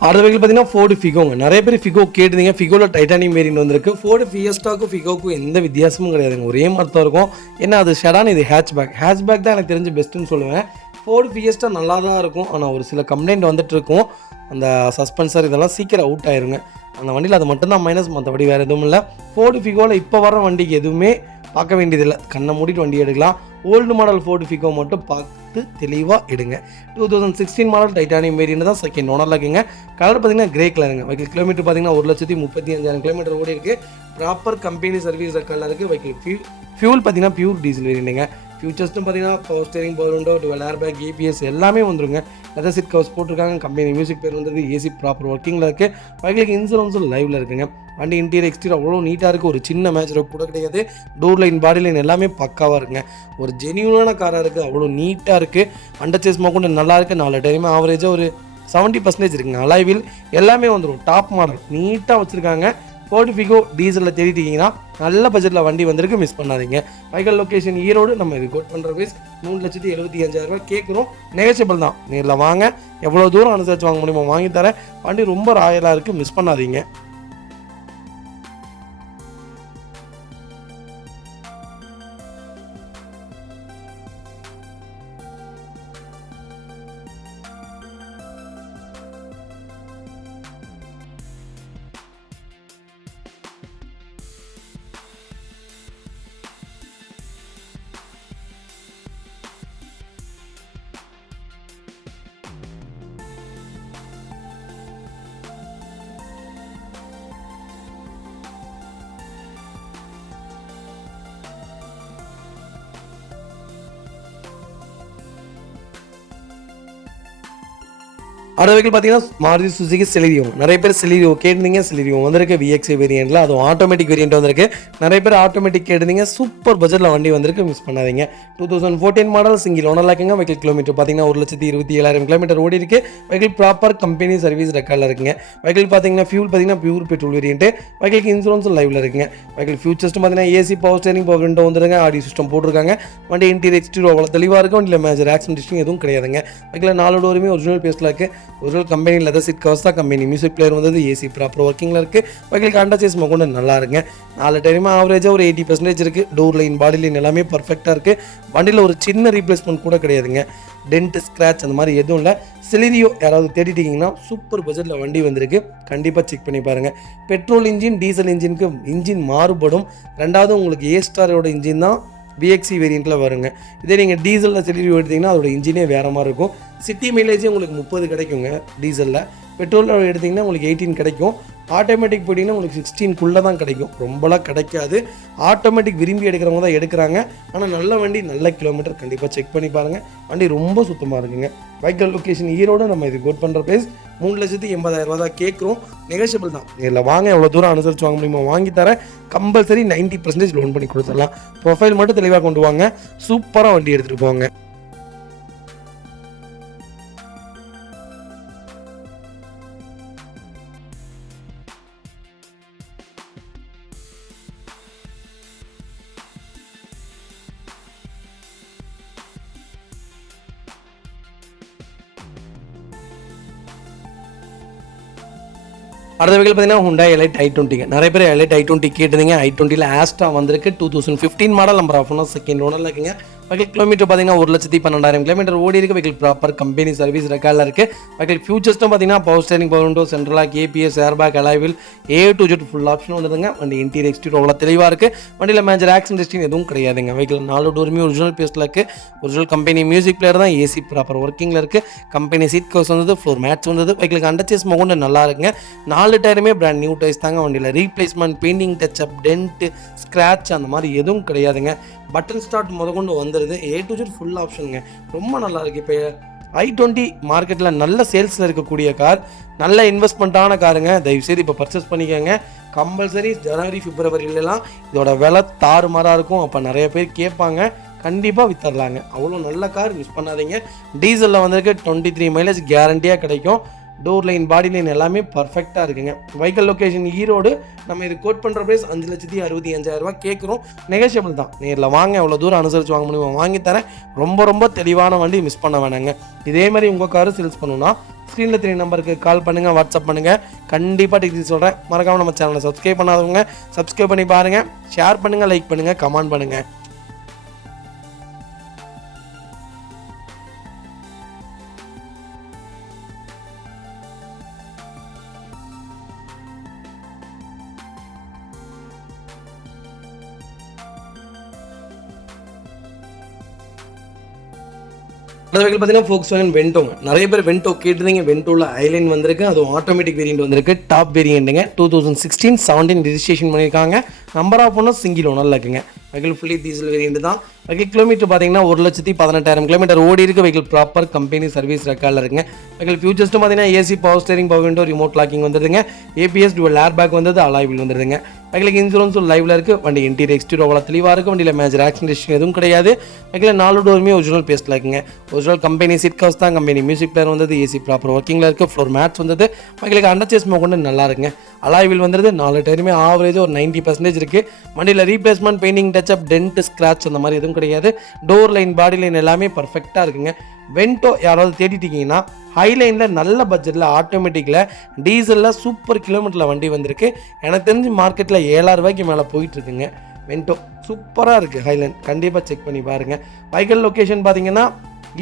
அடுத்த வெஹிக்கிள் பார்த்தீங்கன்னா ஃபோர்டு ஃபிகோங்க. நிறைய பேர் ஃபிகோ கேட்டுருந்தீங்க. ஃபிகோவில் டைட்டானியம் வேரியன்ட் வந்திருக்கு. ஃபோர்டு ஃபியஸ்டாக்கும் ஃபிகோக்கும் எந்த வித்தியாசமும் கிடையாதுங்க. ஒரே மாதிரி தான் இருக்கும். ஏன்னா அது ஷெடான், இது ஹேட்ச்பேக் தான் எனக்கு தெரிஞ்சு பெஸ்ட்டுன்னு சொல்லுவேன். ஃபோர்டு ஃபியஸ்டா நல்லா தான் இருக்கும். ஆனால் ஒரு சில கம்ப்ளைண்ட் வந்துட்டு இருக்கும். அந்த சஸ்பென்சர் இதெல்லாம் சீக்கிரம் அவுட் ஆயிருங்க. அந்த வண்டியில் அது மட்டும்தான் மைனஸ். மற்றபடி வேறு எதுவும் இல்லை. ஃபோர்டு ஃபிகோவில் இப்போ வர வண்டிக்கு எதுவுமே பார்க்க வேண்டியதில்லை. கண்ணை மூடிட்டு வண்டி எடுக்கலாம். ஓல்டு மாடல் ஃபோர்டு ஃபிகோ மட்டும் பார்த்து தெளிவாக எடுங்க. 2016 மாடல் டைட்டானியம் வேரியன்ட் தான். செகண்ட் ஓனரில் இருக்குங்க. கலர் பார்த்தீங்கன்னா கிரே கலருங்க. வெஹிக்கிள் கிலோமீட்டர் பார்த்தீங்கன்னா 1,35,000 கிலோமீட்டர் ஓடி இருக்குது. ப்ராப்பர் கம்பெனி சர்வீஸ் ரெக்கார்டில் இருக்குது. வெஹிக்கிள் ஃபியூல் பார்த்தீங்கன்னா பியூர் டீசல் வேரியண்ட்டுங்க. ஃபியூச்சர்ஸ்ட்டும் பார்த்தீங்கன்னா power steering, power window, 12 air bag, ABS எல்லாமே வந்துருங்க. லெதர் சீட் கவர்ஸ் போட்டிருக்காங்க. கம்பெனி மியூசிக் பேர் வந்துருக்கு. ஏசி ப்ராப்பர் ஒர்க்கிங்கில் இருக்குது. வெஹிக்கிளுக்கு இன்சூரன்ஸும் லைவில் இருக்குங்க. வண்டி இன்டீரியர் எக்ஸ்டீரியர் அவ்வளோ நீட்டாக இருக்குது. ஒரு சின்ன மேட்ச் கூட கிடையாது. டோர் லைன், பாடி லைன் எல்லாமே பக்காவாக இருக்குங்க. ஒரு ஜெனியூனான காராக இருக்குது. அவ்வளோ நீட்டாக இருக்குது. அண்டர் சேஸ் கூட நல்லா இருக்குது. 4 டயருமே ஆவரேஜாக ஒரு 70% இருக்குங்க. அலாய் வீல் எல்லாமே வந்துடும். டாப் மாடல் நீட்டாக வச்சுருக்காங்க. ஃபோர்டு ஃபிகோ டீசலில் தேடிட்டீங்கன்னா நல்ல பட்ஜெட்டில் வண்டி வந்திருக்கு. மிஸ் பண்ணாதீங்க. Vehicle location Erode. நம்ம இது கோட் பண்ணுற ப்ரைஸ் 3,75,000 கேட்குறோம். நெகோஷியபிள் தான். நேரில் வாங்க. எவ்வளோ தூரம் அனுசரித்து வாங்க முடியுமோ வாங்கி தரேன். வண்டி ரொம்ப ராயலாக இருக்குது. மிஸ் பண்ணாதீங்க. அடுத்த வெஹிக்கிள் பார்த்தீங்கன்னா மாருதி சுசுகி செலிரியோ. நிறைய பேர் செலிரியோ கேட்டிருந்தீங்க, செலிரியோ வந்திருக்கு விஎக்ஸி வேரியண்ட்டில், அதுவும் ஆட்டோமேட்டிக் வேரியண்ட் வந்திருக்கு. நிறைய பேர் ஆட்டோமேட்டிக் கேட்டிருந்தீங்க, சூப்பர் பட்ஜெட்டில் வண்டி வந்திருக்கு, மிஸ் பண்ணாதீங்க. 2014 மாடல் சிங்கிள் ஓனர் லாக்குங்க. வெஹிக்கிள் கிலோமீட்டர் பார்த்தீங்கன்னா 1,27,700 கிலோமீட்டர் ஓடி இருக்கு. வெஹிக்கிள் ப்ராப்பர் கம்பெனி சர்வீஸ் ரெக்கார்டில் இருக்குங்க. வெஹிக்கிள் பார்த்தீங்கன்னா ஃபியூல் பார்த்தீங்கன்னா pure petrol variant. Vehicle insurance லைவ்ல இருக்குங்க. வெஹிக்கிள் ஃபியூச்சர்ஸ் பார்த்தீங்கன்னா AC power steering power window வந்துருங்க. ஆடியோ சிஸ்டம் போட்டிருக்காங்க. வண்டி இன்டீரியர் எக்ஸ்டீரியர் அவ்வளோ தெளிவாக இருக்கும். வண்டியில் மேஜர் ஆக்சிடென்ட் எதுவும் கிடையாதுங்க. வெஹிக்கிள் 4 டோருமே ஒரிஜினல் பேஸ்டில் இருக்குது. Original company leather seat covers தான், கம்பெனி மியூசிக் பிளேயர் வந்தது, ஏசி ப்ராப்பர் ஒர்க்கிங்கில் இருக்குது. வெஹிக்கிள் அண்டர் சேஸ் கொண்டு நல்லா இருக்குங்க. 4 டைமே ஆவரேஜாக ஒரு 80% இருக்குது. டோர் லைன் பாடி லைன் எல்லாமே பர்ஃபெக்டாக இருக்குது. வண்டியில் ஒரு சின்ன ரீப்ளேஸ்மெண்ட் கூட கிடையாதுங்க. டென்ட் ஸ்க்ராட்ச் அந்த மாதிரி எதுவும் இல்லை. செலிரியோ யாராவது தேடிட்டீங்கன்னா சூப்பர் பட்ஜெட்டில் வண்டி வந்திருக்கு, கண்டிப்பாக செக் பண்ணி பாருங்கள். பெட்ரோல் இன்ஜின் டீசல் இன்ஜினுக்கு இன்ஜின் மாறுபடும். ரெண்டாவது உங்களுக்கு ஏ ஸ்டாரோட இன்ஜின் தான் விஎக்ஸி வேரியண்ட்டில் வருங்க. இதே நீங்கள் டீசலில் செலிரியோ எடுத்திங்கன்னா அதோட இன்ஜினே வேறு மாதிரி இருக்கும். சிட்டி மைலேஜே உங்களுக்கு 30 கிடைக்குங்க டீசலில். பெட்ரோலில் எடுத்திங்கன்னா உங்களுக்கு 18 கிடைக்கும். ஆட்டோமேட்டிக் போட்டிங்கன்னா உங்களுக்கு 16 தான் கிடைக்கும், ரொம்பலாம் கிடைக்காது. ஆட்டோமேட்டிக் விரும்பி எடுக்கிறவங்க தான் எடுக்கிறாங்க. ஆனால் நல்ல வண்டி, நல்ல கிலோமீட்டர், கண்டிப்பாக செக் பண்ணி பாருங்கள். வண்டி ரொம்ப சுத்தமாக இருக்குங்க. Vehicle location Erode. நம்ம இது கோட் பண்ணுற ப்ரைஸ் 3,80,000 தான் கேட்குறோம். நெகோஷியபிள் தான். இதில் வாங்க, எவ்வளோ தூரம் அனுசரித்து வாங்க முடியுமோ வாங்கி தரேன். கம்பல்சரி 90% லோன் பண்ணி கொடுத்துடலாம். ப்ரொஃபைல் மட்டும் தெளிவாக கொண்டு வாங்க, சூப்பராக வண்டி எடுத்துகிட்டு போவாங்க. அடுத்த வெஹிக்கிள் பார்த்தீங்கன்னா Hyundai Elite i20. நிறைய பேர் Elite i20 கேட்டிருந்தீங்க. i20ல் ஆஸ்ட்ரா வந்திருக்கு. 2015 model. Number of owner second ஓனரில் இருக்குங்க. வெஹிக்கிள் கிலோமீட்டர் பார்த்தீங்கன்னா 1,12,000 கிலோமீட்டர் ஓடி இருக்குது. வெஹிக்கிள் ப்ராப்பர் கம்பெனி சர்வீஸ் ரெக்கார்டில் இருக்குது. வெஹிக்கிள் ஃபியூச்சர்ஸ்டும் பார்த்தீங்கன்னா power steering, power window, central lock, ABS, airbag, alloy wheel, A to Z full option வந்துதுங்க. வண்டி இன்டீரியர் எக்ஸ்டீரியர் அவ்வளோ தெளிவாக இருக்குது. வண்டியில் மேஜர் ஆக்சிடென்ட் எதுவும் கிடையாதுங்க. வெஹிக்கிள் 4 டோருமே ஒரிஜினல் பேஸ்டில் இருக்குது. ஒரிஜினல் கம்பெனி மியூசிக் பிளேயர் தான், ஏசி ப்ராப்பர் ஒர்க்கிங்கில் இருக்குது. கம்பெனி சீட் கவர்ஸ் வந்தது, ஃப்ளோர் மேட்ச் வந்தது. வெஹிக்கிளுக்கு அண்டர் சேஸ் கொண்டு நல்லா இருக்குங்க. 4 டயருமே பிராண்ட் நியூ டயர்ஸ் தாங்க. வண்டியில் replacement, painting touch up, dent, scratch அந்த மாதிரி எதுவும் கிடையாதுங்க. பட்டன் ஸ்டார்ட் முதற்கொண்டு வந்துடுது. A to Z ஃபுல் ஆப்ஷனுங்க, ரொம்ப நல்லா இருக்குது. இப்போ i20 மார்க்கெட்டில் நல்ல சேல்ஸில் இருக்கக்கூடிய கார், நல்ல இன்வெஸ்ட்மெண்ட்டான காருங்க. தயவுசெய்து இப்போ பர்ச்சேஸ் பண்ணிக்கோங்க. கம்பல்சரி ஜனவரி பிப்ரவரியிலலாம் இதோட விலை தாறுமாறாக இருக்கும். அப்போ நிறைய பேர் கேட்பாங்க, கண்டிப்பாக வித்தரலாங்க. அவ்வளோ நல்ல கார், மிஸ் பண்ணாதீங்க. டீசலில் வந்திருக்கு. 23 மைலேஜ் கேரண்டியாக கிடைக்கும். டோர் லைன், பாடி லைன் எல்லாமே பர்ஃபெக்டாக இருக்குங்க. Vehicle location Erode. நம்ம இது கோட் பண்ணுற ப்ரைஸ் 5,65,000 கேட்குறோம். நெகோஷியபிள் தான். நேரில் வாங்க, எவ்வளோ தூரம் அனுசரித்து வாங்க முடியுமோ வாங்கி தரேன். ரொம்ப தெளிவான வண்டி, மிஸ் பண்ண வேணாங்க. இதே மாதிரி உங்கள் காரு சேல்ஸ் பண்ணணும்னா ஸ்க்ரீனில் 3 நம்பருக்கு கால் பண்ணுங்கள், வாட்ஸ்அப் பண்ணுங்கள். கண்டிப்பாக டிகிரி சொல்கிறேன். மறக்காமல் நம்ம சேனலை சப்ஸ்கிரைப் பண்ணாதவங்க சப்ஸ்கிரைப் பண்ணி பாருங்கள். ஷேர் பண்ணுங்கள், லைக் பண்ணுங்கள், கமெண்ட் பண்ணுங்கள். அந்த வெஹிக்கிள் பார்த்தீங்கன்னா Volkswagen Vento. நிறைய பேர் Vento கேட்டிருந்தீங்க. Ventoவில் ஐலைன் வந்திருக்கு, அதுவும் ஆட்டோமேட்டிக் வேரியண்ட் வந்திருக்கு. டாப் வேரியண்ட்டுங்க. 2016-17 ரெஜிஸ்ட்ரேஷன் பண்ணியிருக்காங்க. நம்பர் ஆஃப் ஓனர் சிங்கிள் ஓனரில் இருக்குங்க. வெஹிக்கிள் ஃபுல்லி டீசல் வேரியண்ட் தான். வெஹிக்கிள் கிலோமீட்டர் பார்த்தீங்கன்னா 1,18,000 கிலோமீட்டர் ஓடி இருக்குது. வெஹிக்கிள் ப்ராப்பர் கம்பெனி சர்வீஸ் ரெக்கார்டில் இருக்குங்க. வெஹிக்கிள் ஃபியூச்சர்ஸ்ட்டு பார்த்தீங்கன்னா AC power steering, power window, remote locking வந்துடுதுங்க. ஏபிஎஸ், டுவல் ஏர் பேக் வந்தது, அலாய்வில் வந்துடுதுங்க. வெஹிக்கிளுக்கு இன்சூரன்ஸும் லைவ்ல இருக்குது. வண்டி இன்டீரியர் எக்ஸ்டீரியர் அவ்வளோ தெளிவாக இருக்குது. வண்டியில் மேஜர் ஆக்சிடென்ட் எதுவும் கிடையாது. வெஹிக்கிள் 4 டோருமே ஒரிஜினல் பேஸ்டில் இருக்குங்க. ஒரிஜினல் கம்பெனி சீட் கவர்ஸ் தான், கம்பெனி மியூசிக் பிளேயர் வந்தது, ஏசி ப்ராப்பர் ஒர்க்கிங்கில் இருக்குது. ஃப்ளோர் மேட்ச் வந்தது. வெஹிக்கிளுக்கு அண்டர் சேஸ் கொண்டு நல்லா இருக்குங்க. அலாய்வில் வந்துடுது. 4 டயருமே ஆவரேஜ் ஒரு 90% இருக்குது. வண்டியில் replacement, painting touch up, dent, scratch அந்த மாதிரி எதுவும் கிடையாது. டோர் லைன், பாடி லைன் எல்லாமே பர்ஃபெக்டாக இருக்குங்க. வென்டோ யாராவது தேடிட்டீங்கன்னா ஹைலைனில் நல்ல பட்ஜெட்டில் ஆட்டோமேட்டிக்கில் டீசலில் சூப்பர் கிலோமீட்டரில் வண்டி வந்திருக்கு. எனக்கு தெரிஞ்சு மார்க்கெட்டில் 7,000 ரூபாய்க்கு மேலே போயிட்டுருக்குங்க. வென்டோ சூப்பராக இருக்குது. ஹைலைன் கண்டிப்பாக செக் பண்ணி பாருங்கள். வெஹிக்கிள் லொக்கேஷன் பார்த்தீங்கன்னா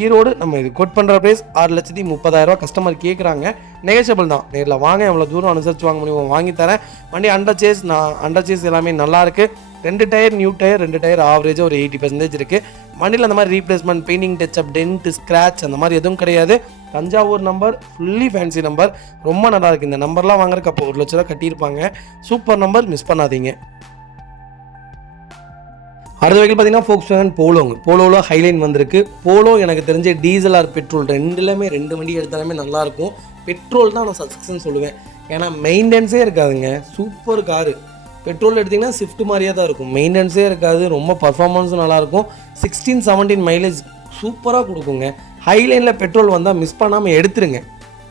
ஈரோடு. நம்ம இது கோட் பண்ணுற ப்ரைஸ் 6,30,000 கஸ்டமர் கேட்குறாங்க. நெகோஷியபிள் தான். நேரில் வாங்க, எவ்வளோ தூரம் அனுசரித்து வாங்க முடியுமோ வாங்கி தரேன். வண்டி அண்டர் சேஸ் எல்லாமே நல்லாயிருக்கு. 2 டயர் நியூ டயர், 2 டயர் ஆவரேஜாக ஒரு 80% இருக்குது. வண்டியில் அந்த மாதிரி replacement, painting touch up, dent, scratch அந்த மாதிரி எதுவும் கிடையாது. Thanjavur number, fully fancy number, ரொம்ப நல்லா இருக்குது. இந்த நம்பர்லாம் வாங்குறதுக்கு அப்போ 1 லட்ச ரூபா கட்டியிருப்பாங்க. சூப்பர் நம்பர், மிஸ் பண்ணாதீங்க. அடுத்த வெஹிக்கிள் பார்த்தீங்கன்னா Volkswagen போலோங்க. போலோவில் ஹைலைன் வந்திருக்கு. போலோ எனக்கு தெரிஞ்ச டீசல் ஆர் பெட்ரோல் ரெண்டுலேயுமே 2 வண்டி எடுத்தாலுமே நல்லாயிருக்கும். பெட்ரோல் தான் நான் சக்ஸஸ்ன்னு சொல்லுவேன். ஏன்னா மெயின்டெனன்ஸே இருக்காதுங்க. Super car. பெட்ரோல் எடுத்திங்கன்னா ஸ்விஃப்ட் மாதிரியே தான் இருக்கும். மெயின்டெனன்ஸே இருக்காது. ரொம்ப பர்ஃபார்மன்ஸும் நல்லாயிருக்கும். 16-17 மைலேஜ் சூப்பராக கொடுக்குங்க. ஹைலைனில் பெட்ரோல் வந்தால் மிஸ் பண்ணாமல் எடுத்துருங்க.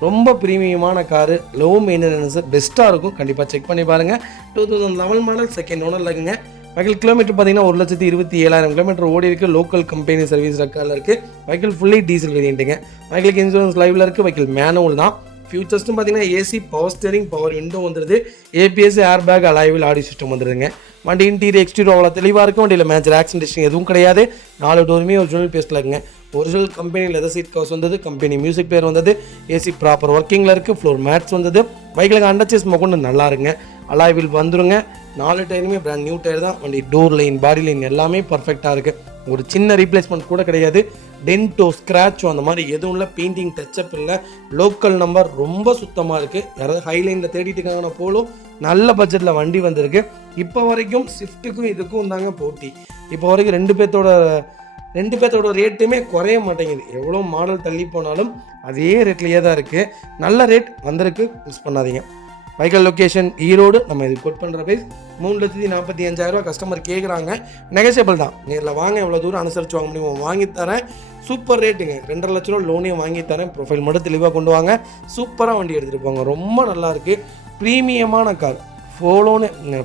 ரொம்ப ப்ரீமியமான காரு, லோ மெயின்டெனன்ஸு, பெஸ்ட்டாக இருக்கும். கண்டிப்பாக செக் பண்ணி பாருங்கள். 2011 மாடல் செகண்ட் ஓனரில் இருக்குங்க. வெஹிக்கிள் கிலோமீட்டர் பார்த்தீங்கன்னா 1,27,000 கிலோமீட்டர் ஓடி இருக்குது. லோக்கல் கம்பெனி சர்வீஸ் ரெக்கார்டில் இருக்குது. வெஹிக்கிள் ஃபுல்லி டீசல் வேரியண்ட்டுங்க. வெஹிக்கிளுக்கு இன்சூரன்ஸ் லைவில் இருக்குது. வெஹிக்கிள் மேனுவல் தான். ஃபியூச்சர்ஸ்னு பார்த்தீங்கன்னா AC, power steering, power window வந்துடுது. ABS, air bag, alloy wheel audio system வந்துடுதுங்க. வண்டி இன்டீரியர் எக்ஸ்டீரியர் அவ்வளோ தெளிவாக இருக்கும். வண்டியில் மேஜர் ஆக்சிடென்ட் எதுவும் கிடையாது. 4 டோருமே ஒரிஜினல் பேஸ்ட்டில் இருக்குங்க. Original company leather seat covers வந்தது. கம்பெனி மியூசிக் பிளேயர் வந்தது. ஏசி ப்ராப்பர் ஒர்க்கிங்கில் இருக்குது. ஃப்ளோர் மேட்ஸ் வந்தது. பைக்கில் அண்டர்ச்சேஸ் கொண்டு நல்லா இருக்குங்க. அலாய் வீல் வந்துருங்க. 4 டயருமே பிராண்ட் நியூ டயர் தான். வண்டி டோர் லைன், பாடி லைன் எல்லாமே பர்ஃபெக்டாக இருக்குது. ஒரு சின்ன ரீப்ளேஸ்மெண்ட் கூட கிடையாது. டென்ட்டோ, ஸ்க்ராச்சோ அந்த மாதிரி எதுவும் இல்லை. பெயிண்டிங் டச்சப் இல்லை. லோக்கல் நம்பர் ரொம்ப சுத்தமாக இருக்குது. யாராவது ஹைலைனில் தேடிட்டு இருக்காங்கன்னா போலோ நல்ல பட்ஜெட்டில் வண்டி வந்திருக்கு. இப்போ வரைக்கும் ஸ்விஃப்ட்டுக்கும் இதுக்கும் தாங்க போட்டி. இப்போ வரைக்கும் ரெண்டு பேர்த்தோட ரேட்டுமே குறைய மாட்டேங்குது. எவ்வளோ மாடல் தள்ளி போனாலும் அதே ரேட்லேயே தான் இருக்குது. நல்ல ரேட் வந்திருக்கு, மிஸ் பண்ணாதீங்க. Vehicle location Erode. நம்ம இது கோட் பண்ணுற ப்ரைஸ் 3,45,000 கஸ்டமர் கேட்குறாங்க. நெகோசியபிள் தான். நேரில் வாங்க, எவ்வளோ தூரம் அனுசரித்து வாங்க முடியுமோ வாங்கி தரேன். சூப்பர் ரேட்டுங்க. 2.5 லட்ச ரூபா லோனே வாங்கி தரேன். ப்ரொஃபைல் மட்டும் தெளிவாக கொண்டு வாங்க. சூப்பராக வண்டி எடுத்துகிட்டு போங்க. ரொம்ப நல்லாயிருக்கு. ப்ரீமியமான கார்.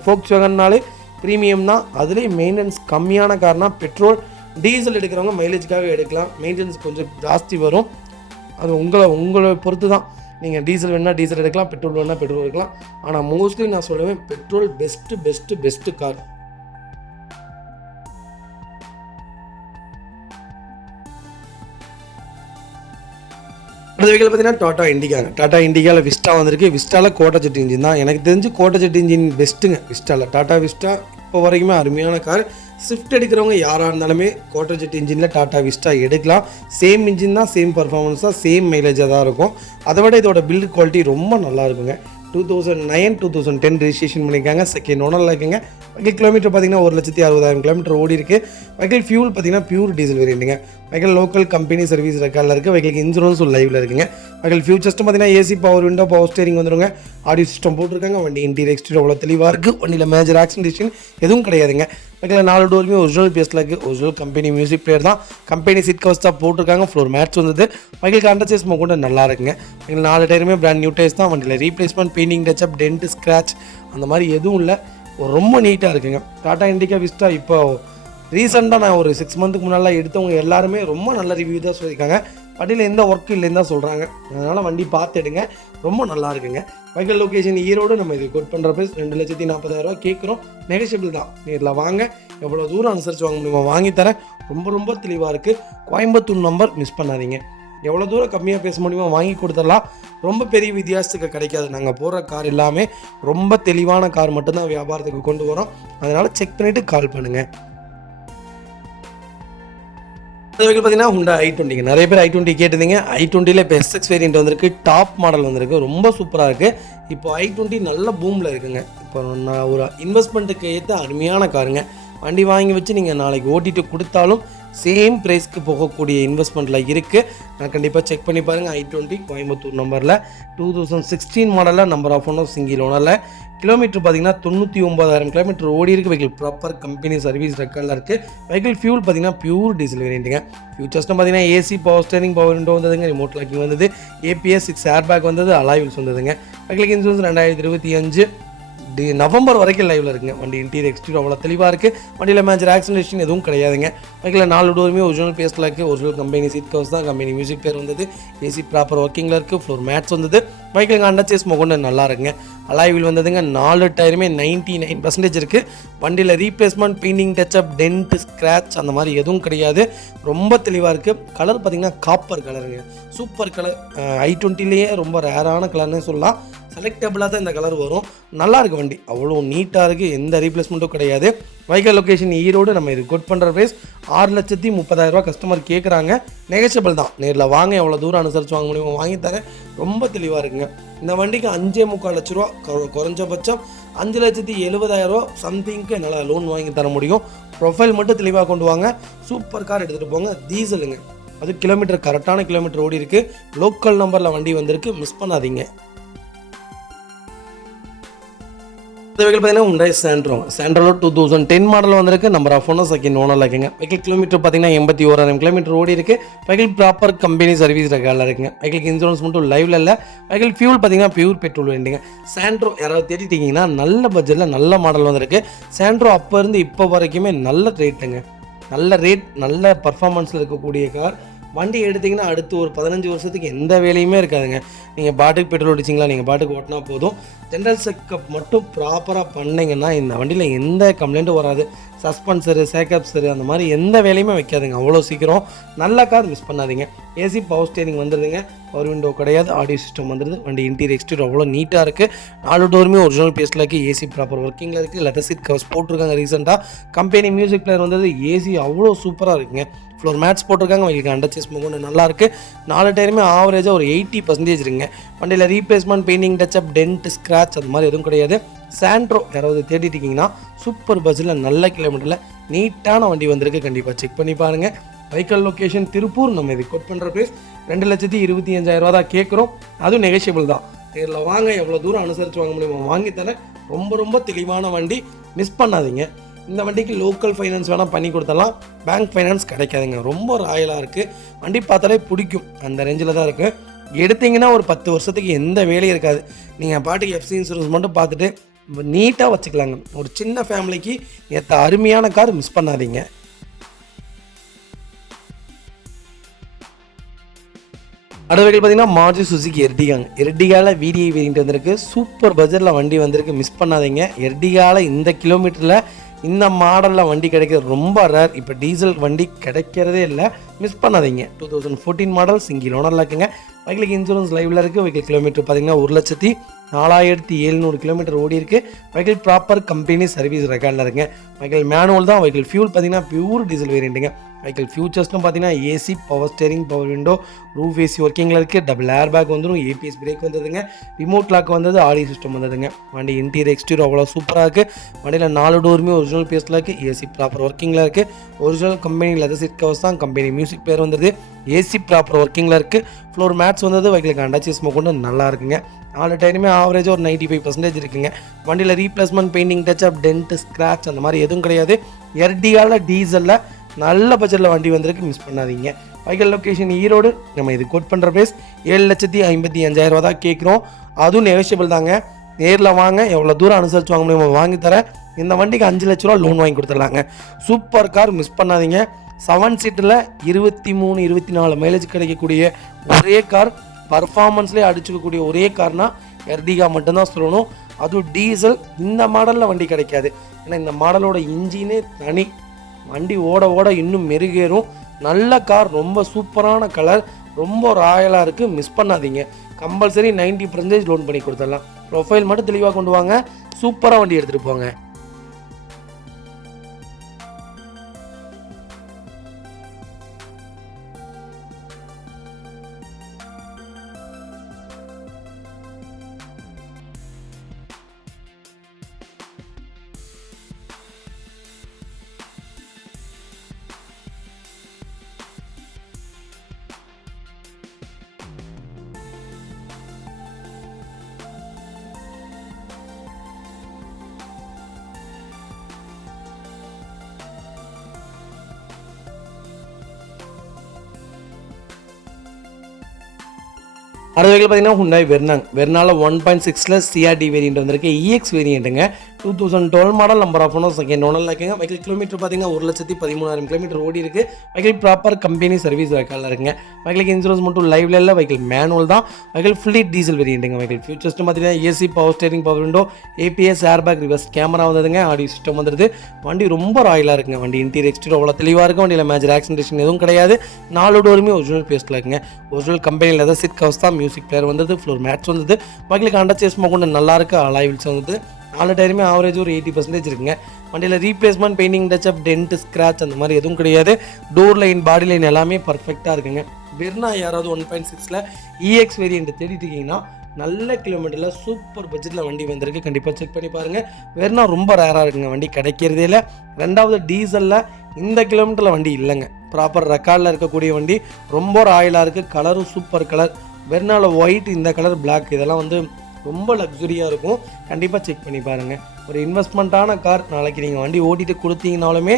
Volkswagenனாலே ப்ரீமியம் தான். அதுலேயும் மெயின்டெனன்ஸ் கம்மியான கார்னால் பெட்ரோல், டீசல் எடுக்கிறவங்க மைலேஜுக்காக எடுக்கலாம். மெயின்டெனன்ஸ் கொஞ்சம் ஜாஸ்தி வரும். அது உங்களை பொறுத்து தான். நீங்கள் டீசல் வேணால் டீசல் எடுக்கலாம், பெட்ரோல் வேணால் பெட்ரோல் எடுக்கலாம். ஆனால் மோஸ்ட்லி நான் சொல்லுவேன் பெட்ரோல் பெஸ்ட்டு கார். அடுத்த வெஹிக்கிள் பார்த்தீங்கன்னா டாடா இண்டிகாங்க. டாடா இண்டிகாவில் விஸ்டா வந்திருக்கு. விஸ்டாவில் கோட்டா ஜெட் இன்ஜின் தான். எனக்கு தெரிஞ்சு கோட்டா ஜெட் இன்ஜின் பெஸ்ட்டுங்க. விஸ்டாவில் டாடா விஸ்டா இப்போ வரைக்குமே அருமையான கார். ஸ்விஃப்ட் எடுக்கிறவங்க யாராக இருந்தாலுமே கோட்டா ஜெட் இன்ஜினில் டாடா விஸ்டா எடுக்கலாம். சேம் இன்ஜின் தான், சேம் பர்ஃபார்மன்ஸ் தான், சேம் மைலேஜாக தான் இருக்கும். அதை விட இதோட பில்ட் குவாலிட்டி ரொம்ப நல்லா இருக்குங்க. 2009-2010 ரெஜிஸ்ட்ரேஷன் பண்ணியிருக்காங்க. செகண்ட் ஓனரில் இருக்குங்க. வெஹிக்கிள் கிலோமீட்டர் பார்த்தீங்கன்னா 1,60,000 கிலோமீட்டர் ஓடி இருக்குது. வெஹிக்கிள் ஃபியூல் பார்த்தீங்கன்னா பியூர் டீசல் வேரியண்ட்டுங்க. வெஹிக்கிள் லோக்கல் கம்பெனி சர்வீஸ் ரெக்கார்டில் இருக்குது. வெஹிக்கிள் இன்சூரன்ஸும் லைவில் இருக்குங்க. வெஹிக்கிள் ஃபியூச்சர்ஸ்ட்டு பார்த்தீங்கன்னா AC, power window, power steering வந்துருங்க. ஆடியோ சிஸ்டம் போட்டிருக்காங்க. வண்டி இன்டீரியர் எக்ஸ்டீரியர் அவ்வளோ தெளிவாக இருக்குது. வண்டியில் மேஜர் ஆக்சிடென்ட் எதுவும் கிடையாதுங்க. வெஹிக்கிள் 4 டோருமே ஒரிஜினல் பேஸில் இருக்குது. ஒரிஜினல் கம்பெனி மியூசிக் பிளேயர் தான். கம்பெனி சீட் கவர்ஸ் தான் போட்டிருக்காங்க. ஃப்ளோர் மேட்ஸ் வந்தது. வெஹிக்கிள் அண்டர்ச்சேஸ் கூட நல்லா இருக்குங்க. வெஹிக்கிள் 4 டயருமே பிராண்ட் நியூ டயர்ஸ் தான். வண்டியில் replacement, painting touch up, dent, scratch அந்த மாதிரி எதுவும் இல்லை. ரொம்ப நீட்டாக இருக்குங்க. டாடா இண்டிகா விஸ்டா இப்போ ரீசெண்டாக நான் ஒரு 6 மந்த்துக்கு முன்னால் எடுத்தவங்க எல்லாருமே ரொம்ப நல்ல ரிவ்யூ தான் சொல்லியிருக்காங்க. வண்டியில் எந்த ஒர்க்கும் இல்லைன்னு தான் சொல்கிறாங்க. அதனால் வண்டி பார்த்து எடுங்க. ரொம்ப நல்லா இருக்குங்க. Vehicle location Erode. நம்ம இது கோட் பண்ணுற ப்ரைஸ் 2,40,000 கேட்குறோம். நெகோசியபிள் தான். நேரில் வாங்க, எவ்வளோ தூரம் அனுசரித்து வாங்க முடியுமோ வாங்கி தரேன். ரொம்ப தெளிவாக இருக்குது. கோயம்புத்தூர் நம்பர் மிஸ் பண்ணாதீங்க. எவ்வளோ தூரம் கம்மியாக பேச முடியுமோ வாங்கி கொடுத்துடலாம். ரொம்ப பெரிய வித்தியாசத்துக்கு கிடைக்காது. நாங்கள் போடுற கார் எல்லாமே ரொம்ப தெளிவான கார் மட்டும்தான் வியாபாரத்துக்கு கொண்டு வரோம். அதனால் செக் பண்ணிவிட்டு கால் பண்ணுங்கள். அது வரைக்கும் பார்த்தீங்கன்னா Honda i20. நிறைய பேர் i20 கேட்டிருந்தீங்க. i20ல் இப்போ SX வேரியண்ட் வந்திருக்கு. டாப் மாடல் வந்திருக்கு. ரொம்ப சூப்பராக இருக்குது. இப்போ i20 நல்ல பூமில் இருக்குங்க. இப்போ நான் ஒரு இன்வெஸ்ட்மெண்ட்டுக்கு ஏற்ற அருமையான காருங்க. வண்டி வாங்கி வச்சு நீங்கள் நாளைக்கு ஓட்டிட்டு கொடுத்தாலும் சேம் ப்ரைஸ்க்கு போகக்கூடிய இன்வெஸ்ட்மெண்ட்டில் இருக்குது. நான் கண்டிப்பாக செக் பண்ணி பாருங்கள். i20 கோயம்புத்தூர் நம்பரில் 2016 மாடலில் நம்பர் ஆஃப் ஓனர் சிங்கிள் ஓனரில். கிலோமீட்டர் பார்த்தீங்கன்னா 99,000 கிலோமீட்டர் ஓடி இருக்குது. வெஹிக்கிள் ப்ராப்பர் கம்பெனி சர்வீஸ் ரெக்கார்டில் இருக்குது. வெஹிக்கிள் ஃபியூல் பார்த்தீங்கன்னா பியூர் டீசல் வேரியண்ட்டுங்க. ஃபியூச்சர்ஸ்னு பார்த்தீங்கன்னா AC, power steering, power window வந்ததுங்க. ரிமோட் லாக்கிங் வந்தது. APS 6 ஏர் பேக் வந்தது. அலாய்வில்ஸ் வந்ததுங்க. வெஹிக்கிள் இன்சூரன்ஸ் 2025 நவம்பர் வரைக்கும் லைவில் இருக்குங்க. வண்டி இன்டீரியர் எக்ஸ்டீரியர் அவ்வளோ தெளிவாக இருக்குது. வண்டியில் மேஜர் ஆக்சிடென்ட் எதுவும் கிடையாதுங்க. வெஹிக்கில் 4 டோருமே ஒரிஜினல் பேஸில் இருக்குது. ஒரிஜினல் கம்பெனி சீட் கவர்ஸ் தான். கம்பெனி மியூசிக் பிளேயர் வந்தது. ஏசி ப்ராப்பர் ஒர்க்கிங்கில் இருக்குது. ஃப்ளோர் மேட்ஸ் வந்தது. வெஹிக்கில் அண்டர்ச்சேஸ் கொண்டு நல்லா இருக்குங்க. அலாய் வீல் வந்ததுங்க. 4 டயருமே 99% இருக்குது. வண்டியில் replacement, painting touch up, dent, scratch அந்த மாதிரி எதுவும் கிடையாது. ரொம்ப தெளிவாக இருக்குது. கலர் பார்த்திங்கன்னா காப்பர் கலருங்க. Super colour. i20லேயே ரொம்ப ரேரான கலர்னே சொல்லலாம். செலக்டபிளாக தான் இந்த கலர் வரும். நல்லா இருக்குது வண்டி, அவ்வளோ நீட்டாக இருக்குது, எந்த ரீப்ளேஸ்மெண்ட்டும் கிடையாது. Vehicle location Erode. நம்ம இது கோட் பண்ணுற ப்ரைஸ் 6,30,000 கஸ்டமர் கேட்குறாங்க. நெகஷியபிள் தான். நேரில் வாங்க, எவ்வளோ தூரம் அனுசரித்து வாங்க முடியுமோ வாங்கி தரேன். ரொம்ப தெளிவாக இருக்குங்க. இந்த வண்டிக்கு 5,45 லட்ச ரூபா குறைஞ்சபட்சம் 5,70,000 சம்திங்க்கு என்னால் லோன் வாங்கி தர முடியும். ப்ரொஃபைல் மட்டும் தெளிவாக கொண்டு வாங்க. சூப்பர் கார் எடுத்துகிட்டு போங்க. டீசலுங்க, அது கிலோமீட்டர் கரெக்டான கிலோமீட்டர் ஓடி இருக்குது. லோக்கல் நம்பரில் வண்டி வந்திருக்கு, மிஸ் பண்ணாதீங்க. இந்த வெஹிக்கிள் பார்த்தீங்கன்னா Hyundai சாண்ட்ரோ 2010 மாடல் வந்திருக்கு. நம்பர் ஆஃப் ஓனர் செகண்ட் ஓனரில் இருக்குங்க. வெஹிக்கிள் கிலோமீட்டர் பார்த்தீங்கன்னா 81,000 கிலோமீட்டர் ஓடி இருக்குது. வெஹிக்கிள் ப்ராப்பர் கம்பெனி சர்வீஸ் ரெக்கார்டில் இருக்குங்க. வெஹிக்கிள் இன்சூரன்ஸ் மட்டும் லைவ்ல இல்லை. வெஹிக்கிள் ஃபியூல் பார்த்தீங்கன்னா பியூர் பெட்ரோல் வேண்டிங்க. சாண்ட்ரோ யாராவது தேடிட்டீங்கன்னா நல்ல பட்ஜெட்டில் நல்ல மாடல் வந்திருக்கு. சாண்ட்ரோ அப்போ இருந்து இப்போ வரைக்குமே நல்ல ரேட்டுங்க, நல்ல ரேட், நல்ல பர்ஃபார்மன்ஸில் இருக்கக்கூடிய கார். வண்டி எடுத்திங்கன்னா அடுத்து ஒரு 15 வருஷத்துக்கு எந்த வேலையுமே இருக்காதுங்க. நீங்கள் பாட்டுக்கு பெட்ரோல் அடிச்சிங்களா, நீங்கள் பாட்டுக்கு ஓட்டினா போதும். ஜென்ரல் செக்கப் மட்டும் ப்ராப்பராக பண்ணிங்கன்னா இந்த வண்டியில் எந்த கம்ப்ளைண்ட்டும் வராது. சஸ்பென்சரு, சேக்கப்ஸரு அந்த மாதிரி எந்த வேலையுமே வைக்காதுங்க அவ்வளோ சீக்கிரம். நல்ல கார், மிஸ் பண்ணாதீங்க. ஏசி பவர் ஸ்டேரிங் வந்துடுதுங்க, பவர் விண்டோ கிடையாது, ஆடியோ சிஸ்டம் வந்துடுது. வண்டி இன்டீரியர் எக்ஸ்டீரியர் அவ்வளோ நீட்டாக இருக்குது. 4 டோருமே ஒரிஜினல் பேஸில் இருக்குது. ஏசி ப்ராப்பர் ஒர்க்கிங்கில் இருக்குது. லெதர் சீட் கவர்ஸ் போட்டிருக்காங்க ரீசெண்டாக. கம்பெனி மியூசிக் பிளேயர் வந்தது. ஏசி அவ்வளோ சூப்பராக இருக்குங்க. ஃப்ளோர் மேட்ஸ் போட்டிருக்காங்க. வண்டிக்கு அண்டர்சேஸ் முகொண்டு நல்லாயிருக்கு. 4 டயருமே ஆவரேஜாக ஒரு 80% இருக்குங்க. வண்டியில் replacement, painting, touch up, dent, scratch அந்த மாதிரி எதுவும் கிடையாது. சாண்ட்ரோ யாராவது தேடிட்டு இருக்கீங்கன்னா சூப்பர் பட்ஜெட்டில் நல்ல கிலோமீட்டரில் நீட்டான வண்டி வந்திருக்கு. கண்டிப்பாக செக் பண்ணி பாருங்கள். Vehicle location Tiruppur. நம்ம இது கோட் பண்ணுற ப்ரைஸ் 2,25,000 தான் கேட்குறோம். அதுவும் நெகஷியபிள் தான். நேரில் வாங்க, எவ்வளோ தூரம் அனுசரித்து வாங்க முடியுமோ வாங்கி தரேன். ரொம்ப ரொம்ப தெளிவான வண்டி, மிஸ் பண்ணாதீங்க. இந்த வண்டிக்கு லோக்கல் ஃபைனான்ஸ் வேணால் பண்ணி கொடுத்தலாம், பேங்க் ஃபைனான்ஸ் கிடைக்காதுங்க. ரொம்ப ராயலாக இருக்குது. வண்டி பார்த்தாலே பிடிக்கும், அந்த ரேஞ்சில் தான் இருக்குது. எடுத்திங்கன்னா ஒரு 10 வருஷத்துக்கு எந்த வேலையும் இருக்காது. நீங்கள் பாட்டுக்கு எஃப்சி இன்சூரன்ஸ் மட்டும் பார்த்துட்டு நீட்டாக வச்சுக்கலாங்க. ஒரு சின்ன ஃபேமிலிக்கு ஏற்ற அருமையான கார், மிஸ் பண்ணாதீங்க. அடுத்த வெஹிக்கிள் பார்த்தீங்கன்னா மாருதி சுசுகி எர்டிகாங்க. எர்டிகாவில் VDI வேரியன்ட் வந்திருக்கு. சூப்பர் பட்ஜெட்டில் வண்டி வந்திருக்கு, மிஸ் பண்ணாதீங்க. எர்டிகாவில் இந்த கிலோமீட்டரில் இந்த மாடலில் வண்டி கிடைக்கிறது ரொம்ப ரேர். இப்போ டீசல் வண்டி கிடைக்கிறதே இல்லை, மிஸ் பண்ணாதீங்க. 2014 மாடல், சிங்கிள் ஓனரில் இருக்குங்க. வெஹிக்கிளுக்கு இன்சூரன்ஸ் லைவில் இருக்குது. வெஹிக்கிள் கிலோமீட்டர் பார்த்தீங்கன்னா 1,04,700 கிலோமீட்டர் ஓடி இருக்குது. வெஹிக்கிள் ப்ராப்பர் கம்பெனி சர்வீஸ் ரெக்கார்டில் இருக்குங்க. வெஹிக்கிள் மேனுவல் தான். வெஹிக்கிள் ஃபியூல் பார்த்தீங்கன்னா பியூர் டீசல் வேரியண்ட்டுங்க. வெஹிக்கிள் ஃபியூச்சர்ஸ்னு பார்த்தீங்கன்னா AC, power steering, power window, roof AC ஒர்க்கிங்கில் இருக்குது. டபுள் ஏர் பேக் வந்துடும். ABS பிரேக் வந்ததுங்க. ரிமோட் லாக் வந்தது. ஆடியோ சிஸ்டம் வந்ததுங்க. வண்டி இன்டீரியர் எக்ஸ்டீரியர் அவ்வளோ சூப்பராக இருக்குது. வண்டியில் 4 டோருமே ஒரிஜினல் பேஸில் இருக்குது. ஏசி ப்ராப்பர் ஒர்க்கிங்கில் இருக்குது. Original company leather seat covers தான். கம்பெனி மியூசிக் பிளேயர் வந்தது. ஏசி ப்ராப்பர் ஒர்க்கிங்கில் இருக்குது. ஃப்ளோர் மேட்ஸ் வந்தது. வெஹிக்கிளுக்கு அண்டர்சேஸ் கொண்டு நல்லா இருக்குங்க. 4 டயருமே ஆவரேஜாக ஒரு 95% இருக்குங்க. வண்டியில் replacement, painting, touch up, dent, scratch அந்த மாதிரி எதுவும் கிடையாது. எர்டிகாவில் டீசலில் நல்ல பட்ஜெட்டில் வண்டி வந்திருக்கு, மிஸ் பண்ணாதீங்க. Vehicle location Erode. நம்ம இது கோட் பண்ணுற ப்ரைஸ் 7,55,000 தான் கேட்குறோம். அதுவும் நெகோஷியபிள் தாங்க. நேரில் வாங்க, எவ்வளோ தூரம் அனுசரித்து வாங்க முடியுமோ வாங்கி தரேன். இந்த வண்டிக்கு 5 லட்ச ரூபா லோன் வாங்கி கொடுத்துடலாங்க. சூப்பர் கார், மிஸ் பண்ணாதீங்க. 7 சீட்டில் 23, 24 மைலேஜ் கிடைக்கக்கூடிய ஒரே கார், பர்ஃபார்மன்ஸ்லேயே அடிச்சுக்கக்கூடிய ஒரே கார்னால் எர்டிகா மட்டும்தான் சொல்லணும். அதுவும் டீசல். இந்த மாடலில் வண்டி கிடைக்காது. ஏன்னா இந்த மாடலோட இன்ஜினே தனி. வண்டி ஓட ஓட இன்னும் மெருகேறும். நல்ல கார், ரொம்ப சூப்பரான கலர், ரொம்ப ராயலாக இருக்குது, மிஸ் பண்ணாதீங்க. கம்பல்சரி 90% லோன் பண்ணி கொடுத்துடலாம். ப்ரொஃபைல் மட்டும் தெளிவாக கொண்டு வாங்க. சூப்பராக வண்டி எடுத்துகிட்டு போங்க. அடுத்த வெஹிக்கிள் பார்த்தீங்கன்னா Hyundai வெர்னால 1.6ல CRD வேரியண்ட் வந்திருக்கு. EX வேரியண்ட்டுங்க. 2012 model number of owner second ஓனரில் இருக்குங்க. வெஹிக்கிள் கிலோமீட்டர் பார்த்தீங்கன்னா 1,13,000 கிலோமீட்டர் ஓடி இருக்குது. வெஹிக்கிள் ப்ராப்பர் கம்பெனி சர்வீஸ் ரெக்கார்டில் இருக்குங்க. வெஹிக்கிளுக்கு இன்சூரன்ஸ் மட்டும் லைவ்ல இல்லை, வெஹிக்கிள் மேனுவல் தான். வெஹிக்கிள் ஃபுல்லி டீசல் வேரியண்ட்டுங்க. வெஹிக்கிள் ஃபியூச்சர்ஸ்ட்டு பார்த்தீங்கன்னா AC, power steering, power window, ABS, airbag, reverse camera வந்ததுங்க. ஆடியோ சிஸ்டம் வந்துடுது. வண்டி ரொம்ப ராயலாக இருக்குங்க. வண்டி இன்டீரியர் எக்ஸ்டீரியர் அவ்வளோ தெளிவாக இருக்கும். வண்டியில் மேஜர் ஆக்சிடென்டேஷன் எதுவும் கிடையாது. 4 டோருமே ஒரிஜினல் பேஸ்ட்டில் இருக்குங்க. ஒரிஜினல் கம்பெனியில் ஏதாவது சிட் கவர்ஸ் தான், மியூசிக் பிளேயர் வந்தது, ஃப்ளோர் மேட்ச் வந்தது. வெஹிக்கிளுக்கு அண்டர் சேஸ் கொண்டு நல்லா இருக்குது. அலாய் வீல்ஸ் வந்தது. 4 டயருமே ஆவரேஜ் ஒரு 80% இருக்குங்க. வண்டியில் replacement, painting touch up, dent, scratch அந்த மாதிரி எதுவும் கிடையாது. டோர் லைன், பாடி லைன் எல்லாமே பர்ஃபெக்டாக இருக்குங்க. வெர்னா யாராவது 1.6ல் இஎக்ஸ் வேரியண்ட் தேடிட்டு இருக்கீங்கன்னா நல்ல கிலோமீட்டரில் சூப்பர் பட்ஜெட்டில் வண்டி வந்திருக்கு. கண்டிப்பாக செக் பண்ணி பாருங்கள். வெர்னா ரொம்ப ரேராக இருக்குங்க. வண்டி கிடைக்கிறதே இல்லை. 2வது டீசலில் இந்த கிலோமீட்டரில் வண்டி இல்லைங்க. ப்ராப்பர் ரெக்கார்டில் இருக்கக்கூடிய வண்டி. ரொம்ப ராயலாக இருக்குது. கலரும் சூப்பர் கலர். வெர்னாவில் ஒயிட், இந்த கலர் பிளாக், இதெல்லாம் வந்து ரொம்ப லக்ஸுரியாக இருக்கும். கண்டிப்பாக செக் பண்ணி பாருங்கள். ஒரு இன்வெஸ்ட்மெண்ட்டான கார். நாளைக்கு நீங்கள் வண்டி ஓட்டிட்டு கொடுத்தீங்கனாலுமே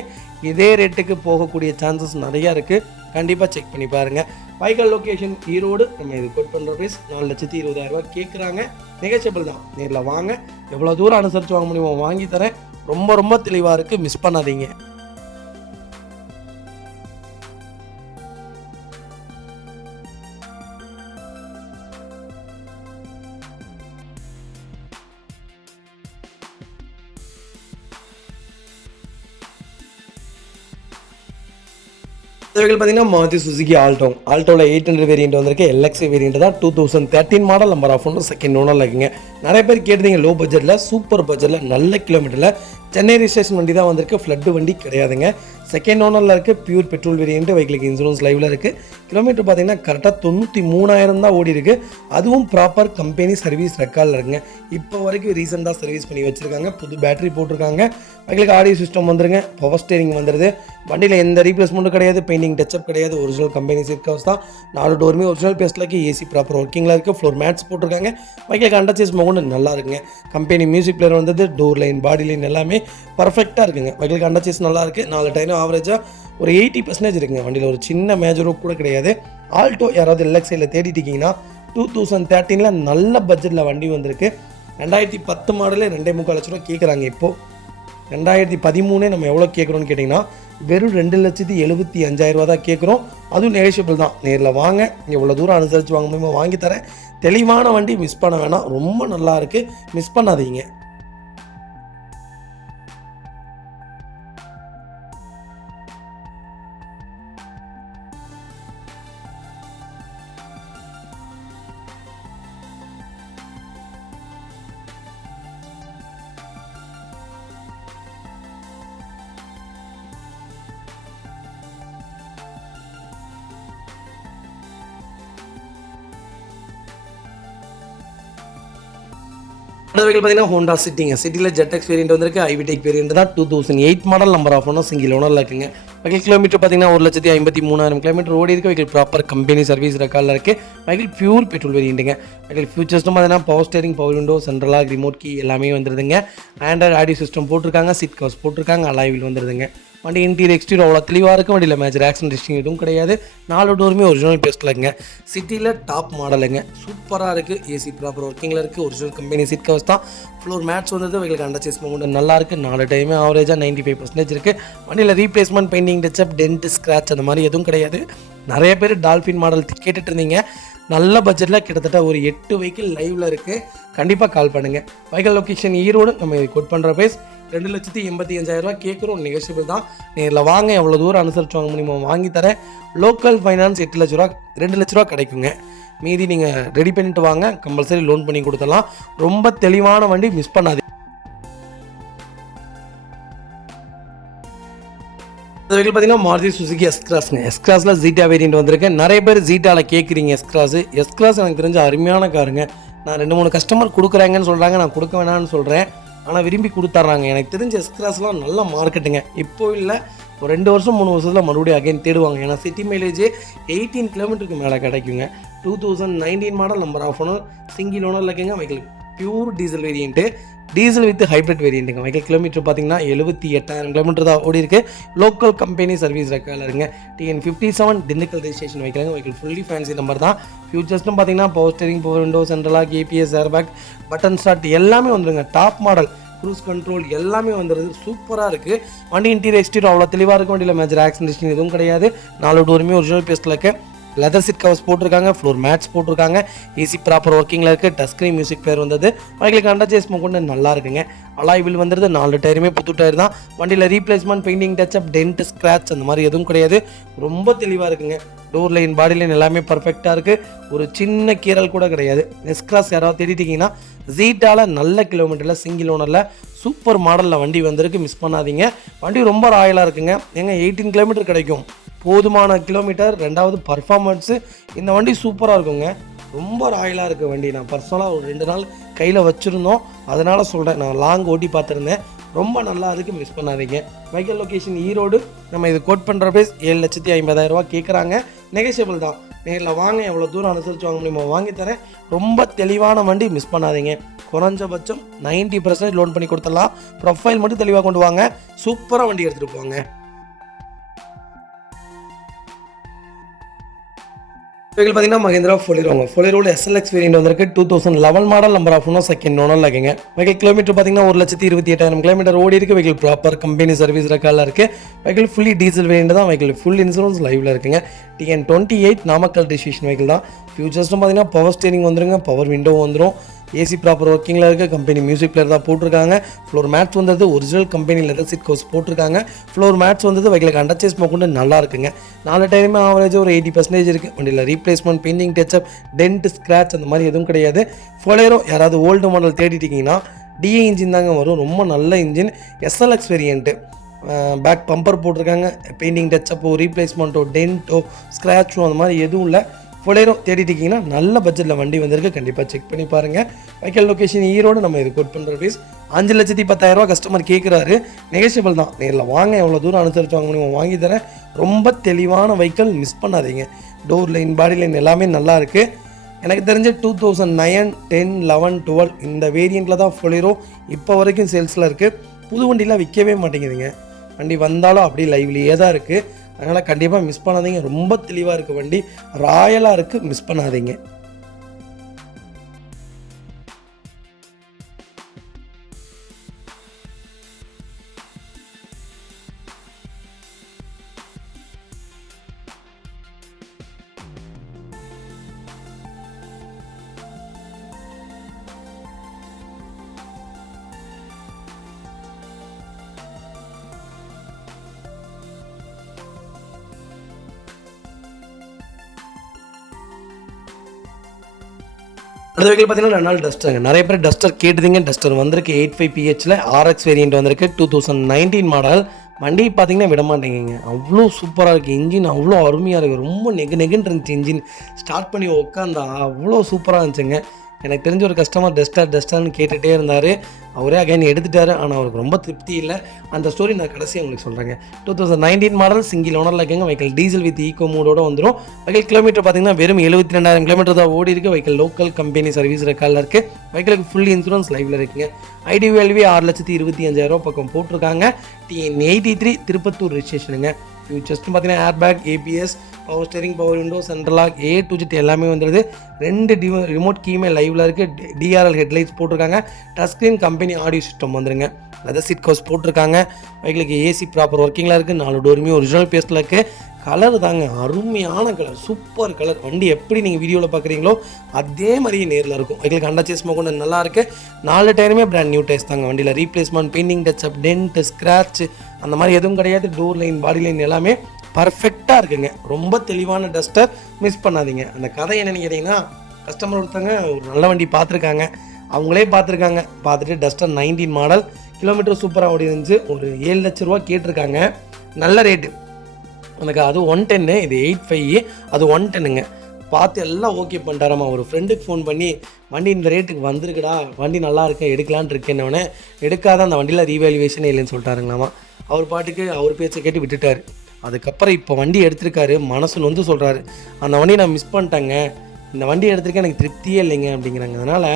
இதே ரேட்டுக்கு போகக்கூடிய சான்சஸ் நிறையா இருக்குது. கண்டிப்பாக செக் பண்ணி பாருங்கள். வைக்கல் லொக்கேஷன் ஈரோடு. நம்ம இது கோட் பண்ணுற ப்ரைஸ் 4,20,000 கேட்குறாங்க. நெகோஷியபிள் தான். நேரில் வாங்க. எவ்வளோ தூரம் அனுசரித்து வாங்க முடியுமோ வாங்கி தரேன். ரொம்ப ரொம்ப தெளிவாக இருக்குது. மிஸ் பண்ணாதீங்க. வெஹிக்கிள் பார்த்தீங்கன்னா மாருதி சுசுகி ஆல்டோவில் 800 வேரியண்ட் வந்திருக்கு. எல்எக்ஸி வேரியண்ட் தான். 2013 model number of owner second ஓனரில் இருக்குங்க. நிறைய பேர் கேட்டீங்க லோ பட்ஜெட்டில், சூப்பர் பட்ஜெட்டில், நல்ல கிலோமீட்டரில் சென்னை ரிஜிஸ்ட்ரேஷன் வண்டி தான் வந்திருக்கு. ஃப்ளட்டு வண்டி கிடையாதுங்க. செகண்ட் ஓனரில் இருக்குது. Pure petrol variant. வெஹிக்கிளுக்கு இன்சூரன்ஸ் லைவில் இருக்குது. கிலோமீட்டர் பார்த்தீங்கன்னா கரெக்டாக 93,000 தான் ஓடி இருக்குது. அதுவும் ப்ராப்பர் கம்பெனி சர்வீஸ் ரெக்கார்டில் இருக்குங்க. இப்போ வரைக்கும் ரீசெண்டாக சர்வீஸ் பண்ணி வச்சுருக்காங்க. புது பேட்டரி போட்டிருக்காங்க. வெஹிக்கிளுக்கு ஆடியோ சிஸ்டம் வந்துருங்க. பவர் ஸ்டேரிங் வந்துடுது. வண்டியில் எந்த ரீப்ளேஸ்மெண்ட்டும் கிடையாது. பெயிண்டிங் டச்சப் கிடையாது. ஒரிஜினல் கம்பெனி சீட் கவர்ஸ் தான். 4 டோருமே ஒரிஜினல் பேஸ்ட்டில் இருக்குது. ஏசி ப்ராப்பர் ஒர்க்கிங்கில் இருக்குது. ஃப்ளோர் மேட்ஸ் போட்டிருக்காங்க. வெஹிக்கிளுக்கு அண்டர் சேஸ் கொண்டு நல்லா இருக்குங்க. கம்பெனி மியூசிக் பிளேயர் வந்தது. டோர் லைன், பாடி லைன் எல்லாமே பர்ஃபெக்டாக இருக்குங்க. வெஹிக்கிளுக்கு அண்டர் சேஸ் நல்லா இருக்குது. 4 டயரும் ஆவரேஜாக ஒரு 80% இருக்குங்க. வண்டியில் ஒரு சின்ன மேஜரோ கூட கிடையாது. ஆல்டோ யாராவது எல்எக்ஸியில் தேடிட்டு இருக்கீங்கன்னா 2013 நல்ல பட்ஜெட்டில் வண்டி வந்திருக்கு. 2010 மாடலே 2.25 லட்ச ரூபா கேட்குறாங்க. இப்போது 2013 நம்ம எவ்வளோ கேட்குறோன்னு கேட்டிங்கன்னா வெறும் 2,75,000 தான் கேட்குறோம். அதுவும் நெகோஷியபிள் தான். நேரில் வாங்க. எவ்வளோ தூரம் அனுசரித்து வாங்க முடியுமோ வாங்கி தரேன். தெளிவான வண்டி. மிஸ் பண்ண வேணாம். ரொம்ப நல்லா இருக்குது. மிஸ் பண்ணாதீங்க. அடுத்த வெஹிக்கிள் பார்த்தீங்கன்னா ஹோண்டா சிட்டிங்க. சிட்டியில் ஜெட்எக்ஸ் வேரியண்ட் வந்திருக்கு. ஐவிடெக் வேரியண்ட் தான். 2008 model number of owner single ஓனரில் இருக்குங்க. வெஹிக்கிள் கிலோமீட்டர் பார்த்தீங்கன்னா 1,53,000 கிலோமீட்டர் ஓடி இருக்குது. வெஹிக்கிள் ப்ராப்பர் கம்பெனி சர்வீஸ் ரெக்கார்டில் இருக்குது. வெஹிக்கிள் பியூர் பெட்ரோல் வேரியண்ட்டுங்க. வெஹிக்கிள் ஃபியூச்சர்ஸ்டும் பார்த்தீங்கன்னா power steering, power window, central lock remote key எல்லாமே வந்துடுதுங்க. ஆண்ட்ராய்டு ஆடியோ சிஸ்டம் போட்டிருக்காங்க. சீட் கவர்ஸ் போட்டிருக்காங்க. அலாய் வீல் வந்துடுதுங்க. வண்டி இன்டீரியர் எக்ஸ்டீரியர் அவ்வளோ தெளிவாக இருக்கும். வண்டியில் மேஜர் ஆக்சிடென்ட் எதுவும் கிடையாது. 4 டோருமே ஒரிஜினல் பேஸ்ட்டில் இருக்குங்க. சிட்டியில் டாப் மாடலுங்க. சூப்பராக இருக்குது. ஏசி ப்ராப்பர் ஒர்க்கிங்கில் இருக்குது. ஒரிஜினல் கம்பெனி சீட் கவர்ஸ் தான். ஃப்ளோர் மேட்ச் வந்தது. வெஹிக்கிளுக்கு அண்டர் சேஸ் கொண்டு நல்லா இருக்குது. 4 டைமே ஆவரேஜாக 95% இருக்குது. வண்டியில் replacement, painting touch up, dent, scratch அந்த மாதிரி எதுவும் கிடையாது. நிறைய பேர் டால்ஃபின் மாடல் கேட்டுட்டு இருந்தீங்க. நல்ல பட்ஜெட்டில் கிட்டத்தட்ட ஒரு 8 வெஹிக்கிள் லைவில் இருக்குது. கண்டிப்பாக கால் பண்ணுங்கள். Vehicle location Erode. நம்ம இது கோட் பண்ணுற ப்ரைஸ் 2,85,000 கேட்குறோம். நெகோஷியபிள் தான். நேரில் வாங்க. எவ்வளோ தூரம் அனுசரித்து வாங்க முடியுமோ வாங்கி தரேன். லோக்கல் ஃபைனான்ஸ் 8 லட்ச ரூபா 2 லட்ச ரூபா கிடைக்குங்க. மீதி நீங்கள் ரெடி பண்ணிட்டு வாங்க. கம்பல்சரி லோன் பண்ணி கொடுத்துடலாம். ரொம்ப தெளிவான வண்டி. மிஸ் பண்ணாதீங்க. இந்த வெஹிக்கிள் பார்த்தீங்கன்னா மாருதி சுசுகி எஸ்கிராஸ்ங்க. எஸ்கிராஸில் ஜீட்டா வேரியண்ட் வந்திருக்கு. நிறைய பேர் ஜீட்டாவில் கேட்குறீங்க. எஸ்கிராஸ் எனக்கு தெரிஞ்ச அருமையான காருங்க. நான் 2-3 கஸ்டமர் கொடுக்குறாங்கன்னு சொல்கிறாங்க. நான் கொடுக்க வேணான்னு சொல்கிறேன். ஆனால் விரும்பி கொடுத்துட்றாங்க. எனக்கு தெரிஞ்ச எஸ்கிராஸ்லாம் நல்ல மார்க்கெட்டுங்க. இப்போ இல்லை, ஒரு 2 வருஷம் 3 வருஷத்தில் மறுபடியும் அகைன் தேடுவாங்க. ஏன்னா சிட்டி மைலேஜ் 18 கிலோமீட்டருக்கு மேலே கிடைக்குங்க. 2019 model number of owner single ஓனரில் இருக்குங்க. Vehicle pure diesel variant. Diesel with hybrid வேரியண்ட்டுங்க. வெஹிக்கிள் கிலோமீட்டர் பார்த்தீங்கன்னா 78,000 கிலோமீட்டர் தான் ஓடி இருக்குது. லோக்கல் கம்பெனி சர்வீஸ் ரெக்கார்டில் இருக்குங்க. TN57 திண்டுக்கல் ரெஜிஸ்ட்ரேஷன் வைக்கிறாங்க. வெஹிக்கிள் ஃபுல்லி ஃபேன்சி நம்பர் தான். ஃபியூச்சர்ஸ்டும் பார்த்தீங்கன்னா power steering, power window, central lock, ABS, airbag, button start எல்லாமே வந்துருங்க. Top model. க்ரூஸ் கண்ட்ரோல் எல்லாமே வந்துடுது. சூப்பராக இருக்குது வண்டி. இன்டீரியர் எக்ஸ்டீரியர் அவ்வளோ தெளிவாக இருக்கும். வண்டியில் மேஜர் ஆக்சிடென்ட் எதுவும் கிடையாது. 4 டோருமே ஒரிஜினல் பேஸ்ட்டில் இருக்குது. லெதர் சீட் கவர்ஸ் போட்டிருக்காங்க, ஃப்ளோர் மேட்ஸ் போட்டிருக்காங்க, ஏசி ப்ராப்பர் ஒர்க்கிங்கில் இருக்குது. டச் ஸ்க்ரீன் மியூசிக் பிளேயர் வந்தது. வண்டிகளுக்கு அண்டர்ச்சேஸ் கொண்டு நல்லா இருக்குங்க. அலாய் வீல் வந்துடுது. 4 டயருமே புது டயர் தான். வண்டியில் replacement, painting, touch up, dent, scratch அந்த மாதிரி எதுவும் கிடையாது. ரொம்ப தெளிவாக இருக்குங்க. டோர் லைன், பாடி லைன் எல்லாமே பர்ஃபெக்டாக இருக்குது. ஒரு சின்ன கீரல் கூட கிடையாது. நெஸ்க்ராஸ் யாராவது தேடிட்டிங்கன்னா ஜீட்டால் நல்ல கிலோமீட்டரில் சிங்கிள் ஓனரில் சூப்பர் மாடலில் வண்டி வந்திருக்கு. மிஸ் பண்ணாதீங்க. வண்டி ரொம்ப ராயலாக இருக்குங்க. ஏங்க 18 கிலோமீட்டர் கிடைக்கும், போதுமான கிலோமீட்டர். ரெண்டாவது பர்ஃபார்மன்ஸு இந்த வண்டி சூப்பராக இருக்குங்க. ரொம்ப ராயலாக இருக்குது வண்டி. நான் பர்சனலாக ஒரு 2 நாள் கையில் வச்சுருந்தோம், அதனால் சொல்கிறேன். நான் லாங் ஓட்டி பார்த்துருந்தேன். ரொம்ப நல்லா இருக்குது, மிஸ் பண்ணாதீங்க. Vehicle location Erode. நம்ம இது கோட் பண்ணுற ப்ரைஸ் 7,50,000 கேட்குறாங்க. நெகோஷியபிள் தான். நேரில் வாங்க, எவ்வளோ தூரம் அனுசரித்து வாங்க முடியுமோ வாங்கி தரேன். ரொம்ப தெளிவான வண்டி, மிஸ் பண்ணாதீங்க. குறைஞ்சபட்சம் 90% லோன் பண்ணி கொடுத்துடலாம். ப்ரொஃபைல் மட்டும் தெளிவாக கொண்டு வாங்க. சூப்பராக வண்டி எடுத்துகிட்டு போவாங்க. வெஹிக்கிள் பார்த்தீங்கன்னா மஹிந்திரா ஃபோலிரோவில் எஸ்எல்எக்ஸ் வேரியன்ட் வந்திருக்கு. 2011 model. Number of owner second ஓனரில் இருக்குங்க. வெஹிக்கிள் கிலோமீட்டர் பார்த்தீங்கன்னா 1,28,000 கிலோமீட்டர் ஓடி இருக்குது. வெஹிக்கிள் ப்ராப்பர் கம்பெனி சர்வீஸ் ரெக்கார்டில் இருக்குது. வெஹிக்கிள் ஃபுல்லி டீசல் வேரியன்ட் தான். வெஹிக்கிள் ஃபுல் இன்சூரன்ஸ் லைவில் இருக்குங்க. TN 28 நாமக்கல் ரிஜிஸ்ட்ரேஷன் வெஹிக்கிள் தான். ஃபியூச்சர்ஸ்டும் பார்த்தீங்கன்னா பவர் ஸ்டீரிங் வந்துருங்க, பவர் விண்டோ வந்துடும், ஏசி ப்ராப்பர் ஒர்க்கிங்கில் இருக்குது. கம்பெனி மியூசிக் பிளேயர் தான் போட்டிருக்காங்க. ஃப்ளோர் மேட்ஸ் வந்தது original company leather seat covers போட்டிருக்காங்க. ஃப்ளோர் மேட்ஸ் வந்தது. வெஹிக்கிளுக்கு அண்டர்ச்சேஸ் கொண்டு நல்லா இருக்குங்க. 4 டயருமே ஆவரேஜ் ஒரு 80% இருக்குது. வண்டியில் replacement, painting, touch up, dent, scratch அந்த மாதிரி எதுவும் கிடையாது. ஃபோலேரோ யாராவது ஓல்டு மாடல் தேடிட்டிங்கன்னா டிஏ இன்ஜின் தாங்க வரும். ரொம்ப நல்ல engine. SLX variant. Back bumper போட்டிருக்காங்க. பெயிண்டிங், டச்சப்போ, ரீப்ளேஸ்மெண்ட்டோ, டென்ட்டோ, ஸ்க்ராட்சோ அந்த மாதிரி எதுவும் இல்லை. ஃபோலேரோ தேடிட்டிங்கன்னா நல்ல பட்ஜெட்டில் வண்டி வந்திருக்கு. கண்டிப்பாக செக் பண்ணி பாருங்கள். Vehicle location Erode. நம்ம இது கோட் பண்ணுற ஃபீஸ் 5,10,000 கஸ்டமர் கேட்குறாரு. நெகோஷியபிள் தான். நேரில் வாங்க, எவ்வளோ தூரம் அனுசரித்து வாங்க முடியுமோ வாங்கி தரேன். ரொம்ப தெளிவான வெஹிக்கல், மிஸ் பண்ணாதீங்க. டோர் லைன், பாடி லைன் எல்லாமே நல்லா இருக்குது. எனக்கு தெரிஞ்ச 2009, 10, 11, 12 இந்த வேரியண்ட்டில் தான் ஃபோலேரோ இப்போ வரைக்கும் சேல்ஸில் இருக்குது. புது வண்டிலாம் விற்கவே மாட்டேங்குதுங்க. வண்டி வந்தாலும் அப்படி லைவ்லியே தான் இருக்குது. அதனால் கண்டிப்பாக மிஸ் பண்ணாதீங்க. ரொம்ப தெளிவாக இருக்குது வண்டி, ராயலாக இருக்குது, மிஸ் பண்ணாதீங்க. அடுத்த வெஹிக்கிள் பார்த்தீங்கன்னா 2 நாள் டஸ்டருங்க. நிறைய பேர் டஸ்டர் கேட்டுதிங்க. டஸ்டர் வந்திருக்கு 85 PHல RX வேரியண்ட் வந்திருக்கு. 2019 மாடல். வண்டி பார்த்தீங்கன்னா விட மாட்டேங்குங்க. அவ்வளோ சூப்பராக இருக்குது. இன்ஜின் அவ்வளோ அருமையாக இருக்குது. ரொம்ப நெகுன்னு இருந்துச்சு இன்ஜின். ஸ்டார்ட் பண்ணி உட்காந்தா அவ்வளோ சூப்பராக இருந்துச்சுங்க. எனக்கு தெரிஞ்ச ஒரு கஸ்டமர் டஸ்டர்னு கேட்டுகிட்டே இருந்தார். அவரே அகைன் எடுத்துட்டார். ஆனால் அவருக்கு ரொம்ப திருப்தி இல்லை. அந்த ஸ்டோரி நான் கடைசியாக உங்களுக்கு சொல்கிறேங்க. 2019 மாடல் சிங்கிள் ஓனரில் இருக்குங்க. வெஹிக்கிள் டீசல் வித் ஈகோ மோடோடு வந்துடும். வெஹிக்கிள் கிலோமீட்டர் பார்த்தீங்கன்னா வெறும் 72,000 கிலோமீட்டர் தான் ஓடி இருக்குது. வெஹிக்கிள் லோக்கல் கம்பெனி சர்வீஸ் ரெக்கார்டில் இருக்குது. வெஹிக்கிளுக்கு ஃபுல் இன்சூரன்ஸ் லைவில் இருக்குங்க. IDVLV 6,25,000 பக்கம் போட்டிருக்காங்க. TN 83 திருப்பத்தூர் ரெஜிஸ்ட்ரேஷனுங்க. ஃபியூச்சர்ஸ்னு பார்த்தீங்கன்னா airbag, ABS, power steering, power window, central lock, A to Z எல்லாமே வந்துடுது. 2 ரிமோட் கீமே லைவில் இருக்குது. DRL ஹெட்லைட்ஸ் போட்டிருக்காங்க. Touch screen company audio system வந்துருங்க. லெதர் சீட் கவர்ஸ் போட்டிருக்காங்க. வெஹிக்கிளுக்கு AC ப்ராப்பர் ஒர்க்கிங்கில் இருக்குது. 4 டோருமே ஒரிஜினல் பேஸ்ட்டில் இருக்குது. கலர் தாங்க அருமையான கலர், சூப்பர் கலர். வண்டி எப்படி நீங்கள் வீடியோவில் பார்க்குறீங்களோ அதே மாதிரியே நேரில் இருக்கும். வெஹிக்கிளுக்கு அண்டர்ச்சேஸ் கொண்டு நல்லா இருக்குது. 4 டயருமே பிராண்ட் நியூ டயர்ஸ் தாங்க. வண்டியில் replacement, painting, touch up, dent, scratch அந்த மாதிரி எதுவும் கிடையாது. டோர் லைன், பாடி லைன் எல்லாமே பர்ஃபெக்டாக இருக்குங்க. ரொம்ப தெளிவான டஸ்டர், மிஸ் பண்ணாதீங்க. அந்த கதை என்னன்னு கேட்டிங்கன்னா, கஸ்டமர் ஒருத்தங்க ஒரு நல்ல வண்டி பார்த்துருக்காங்க. அவங்களே பார்த்துருக்காங்க. பார்த்துட்டு டஸ்டர் 19 மாடல், கிலோமீட்டர் சூப்பராக ஓடி இருந்துச்சு. ஒரு 7 லட்ச ரூபா கேட்டிருக்காங்க. நல்ல ரேட்டு. எனக்கு அது 110, இது 85, அது 110ங்க. பார்த்து எல்லாம் ஓகே பண்ணிட்டாராம்மா. ஒரு ஃப்ரெண்டுக்கு ஃபோன் பண்ணி வண்டி இந்த ரேட்டுக்கு வந்திருக்குடா, வண்டி நல்லா இருக்கேன், எடுக்கலான்னு இருக்கேன்னொடனே எடுக்காத, அந்த வண்டியில் ரீவேல்யூவேஷனே இல்லைன்னு சொல்லிட்டாருங்களாமா. அவர் பாட்டுக்கு அவர் பேச்சை கேட்டு விட்டுட்டார். அதுக்கப்புறம் இப்போ வண்டி எடுத்திருக்காரு. மனசு நொந்து சொல்கிறாரு, அந்த வண்டியை நான் மிஸ் பண்ணிட்டேங்க, இந்த வண்டி எடுத்திருக்கேன், எனக்கு திருப்தியே இல்லைங்க அப்படிங்கிறாங்க. அதனால்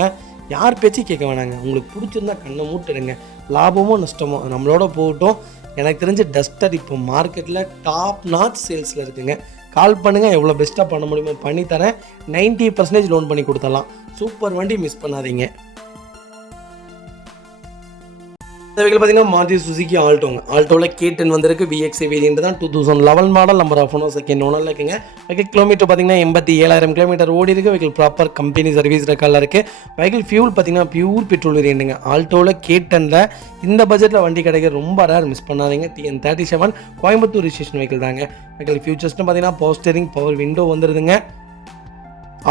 யார் பேச்சும் கேட்க வேணாங்க. உங்களுக்கு பிடிச்சிருந்தா கண்ணை மூட்டுடுங்க. லாபமோ நஷ்டமோ நம்மளோட போகட்டும். எனக்கு தெரிஞ்ச டஸ்டர் இப்போ மார்க்கெட்டில் டாப் நாச் சேல்ஸில் இருக்குங்க. கால் பண்ணுங்கள், எவ்வளோ பெஸ்ட்டாக பண்ண முடியுமோ பண்ணித்தரேன். 90% லோன் பண்ணி கொடுத்துடலாம். சூப்பர் வண்டி, மிஸ் பண்ணாதீங்க. இந்த வெஹிக்கிள் பார்த்தீங்கன்னா மாருதி சுசுகி ஆல்டோங்க. ஆல்டோவில் K10 வந்திருக்கு. VXI வேரியன்ட் தான். 2011 model. Number of owner second ஓனரில் இருக்குங்க. வெஹிக்கிள் கிலோமீட்டர் பார்த்தீங்கன்னா 87,000 கிலோமீட்டர் ஓடி இருக்குது. வெஹிக்கிள் ப்ராப்பர் கம்பெனி சர்வீஸ் ரெக்கார்டில் இருக்குது. வெஹிக்கிள் ஃபியூல் பார்த்தீங்கன்னா பியூர் பெட்ரோல் வேரியண்ட்டுங்க. ஆல்டோவில் K10ல இந்த பட்ஜெட்டில் வண்டி கிடைக்க ரொம்ப ரேர், மிஸ் பண்ணாதீங்க. TN37 கோயம்புத்தூர் ரிஜிஸ்ட்ரேஷன் வெஹிக்கிள் தாங்க. வெஹிக்கிள் ஃபியூச்சர்ஸ்னு பார்த்தீங்கன்னா பவர் ஸ்டீரிங், பவர் விண்டோ வந்துடுதுங்க.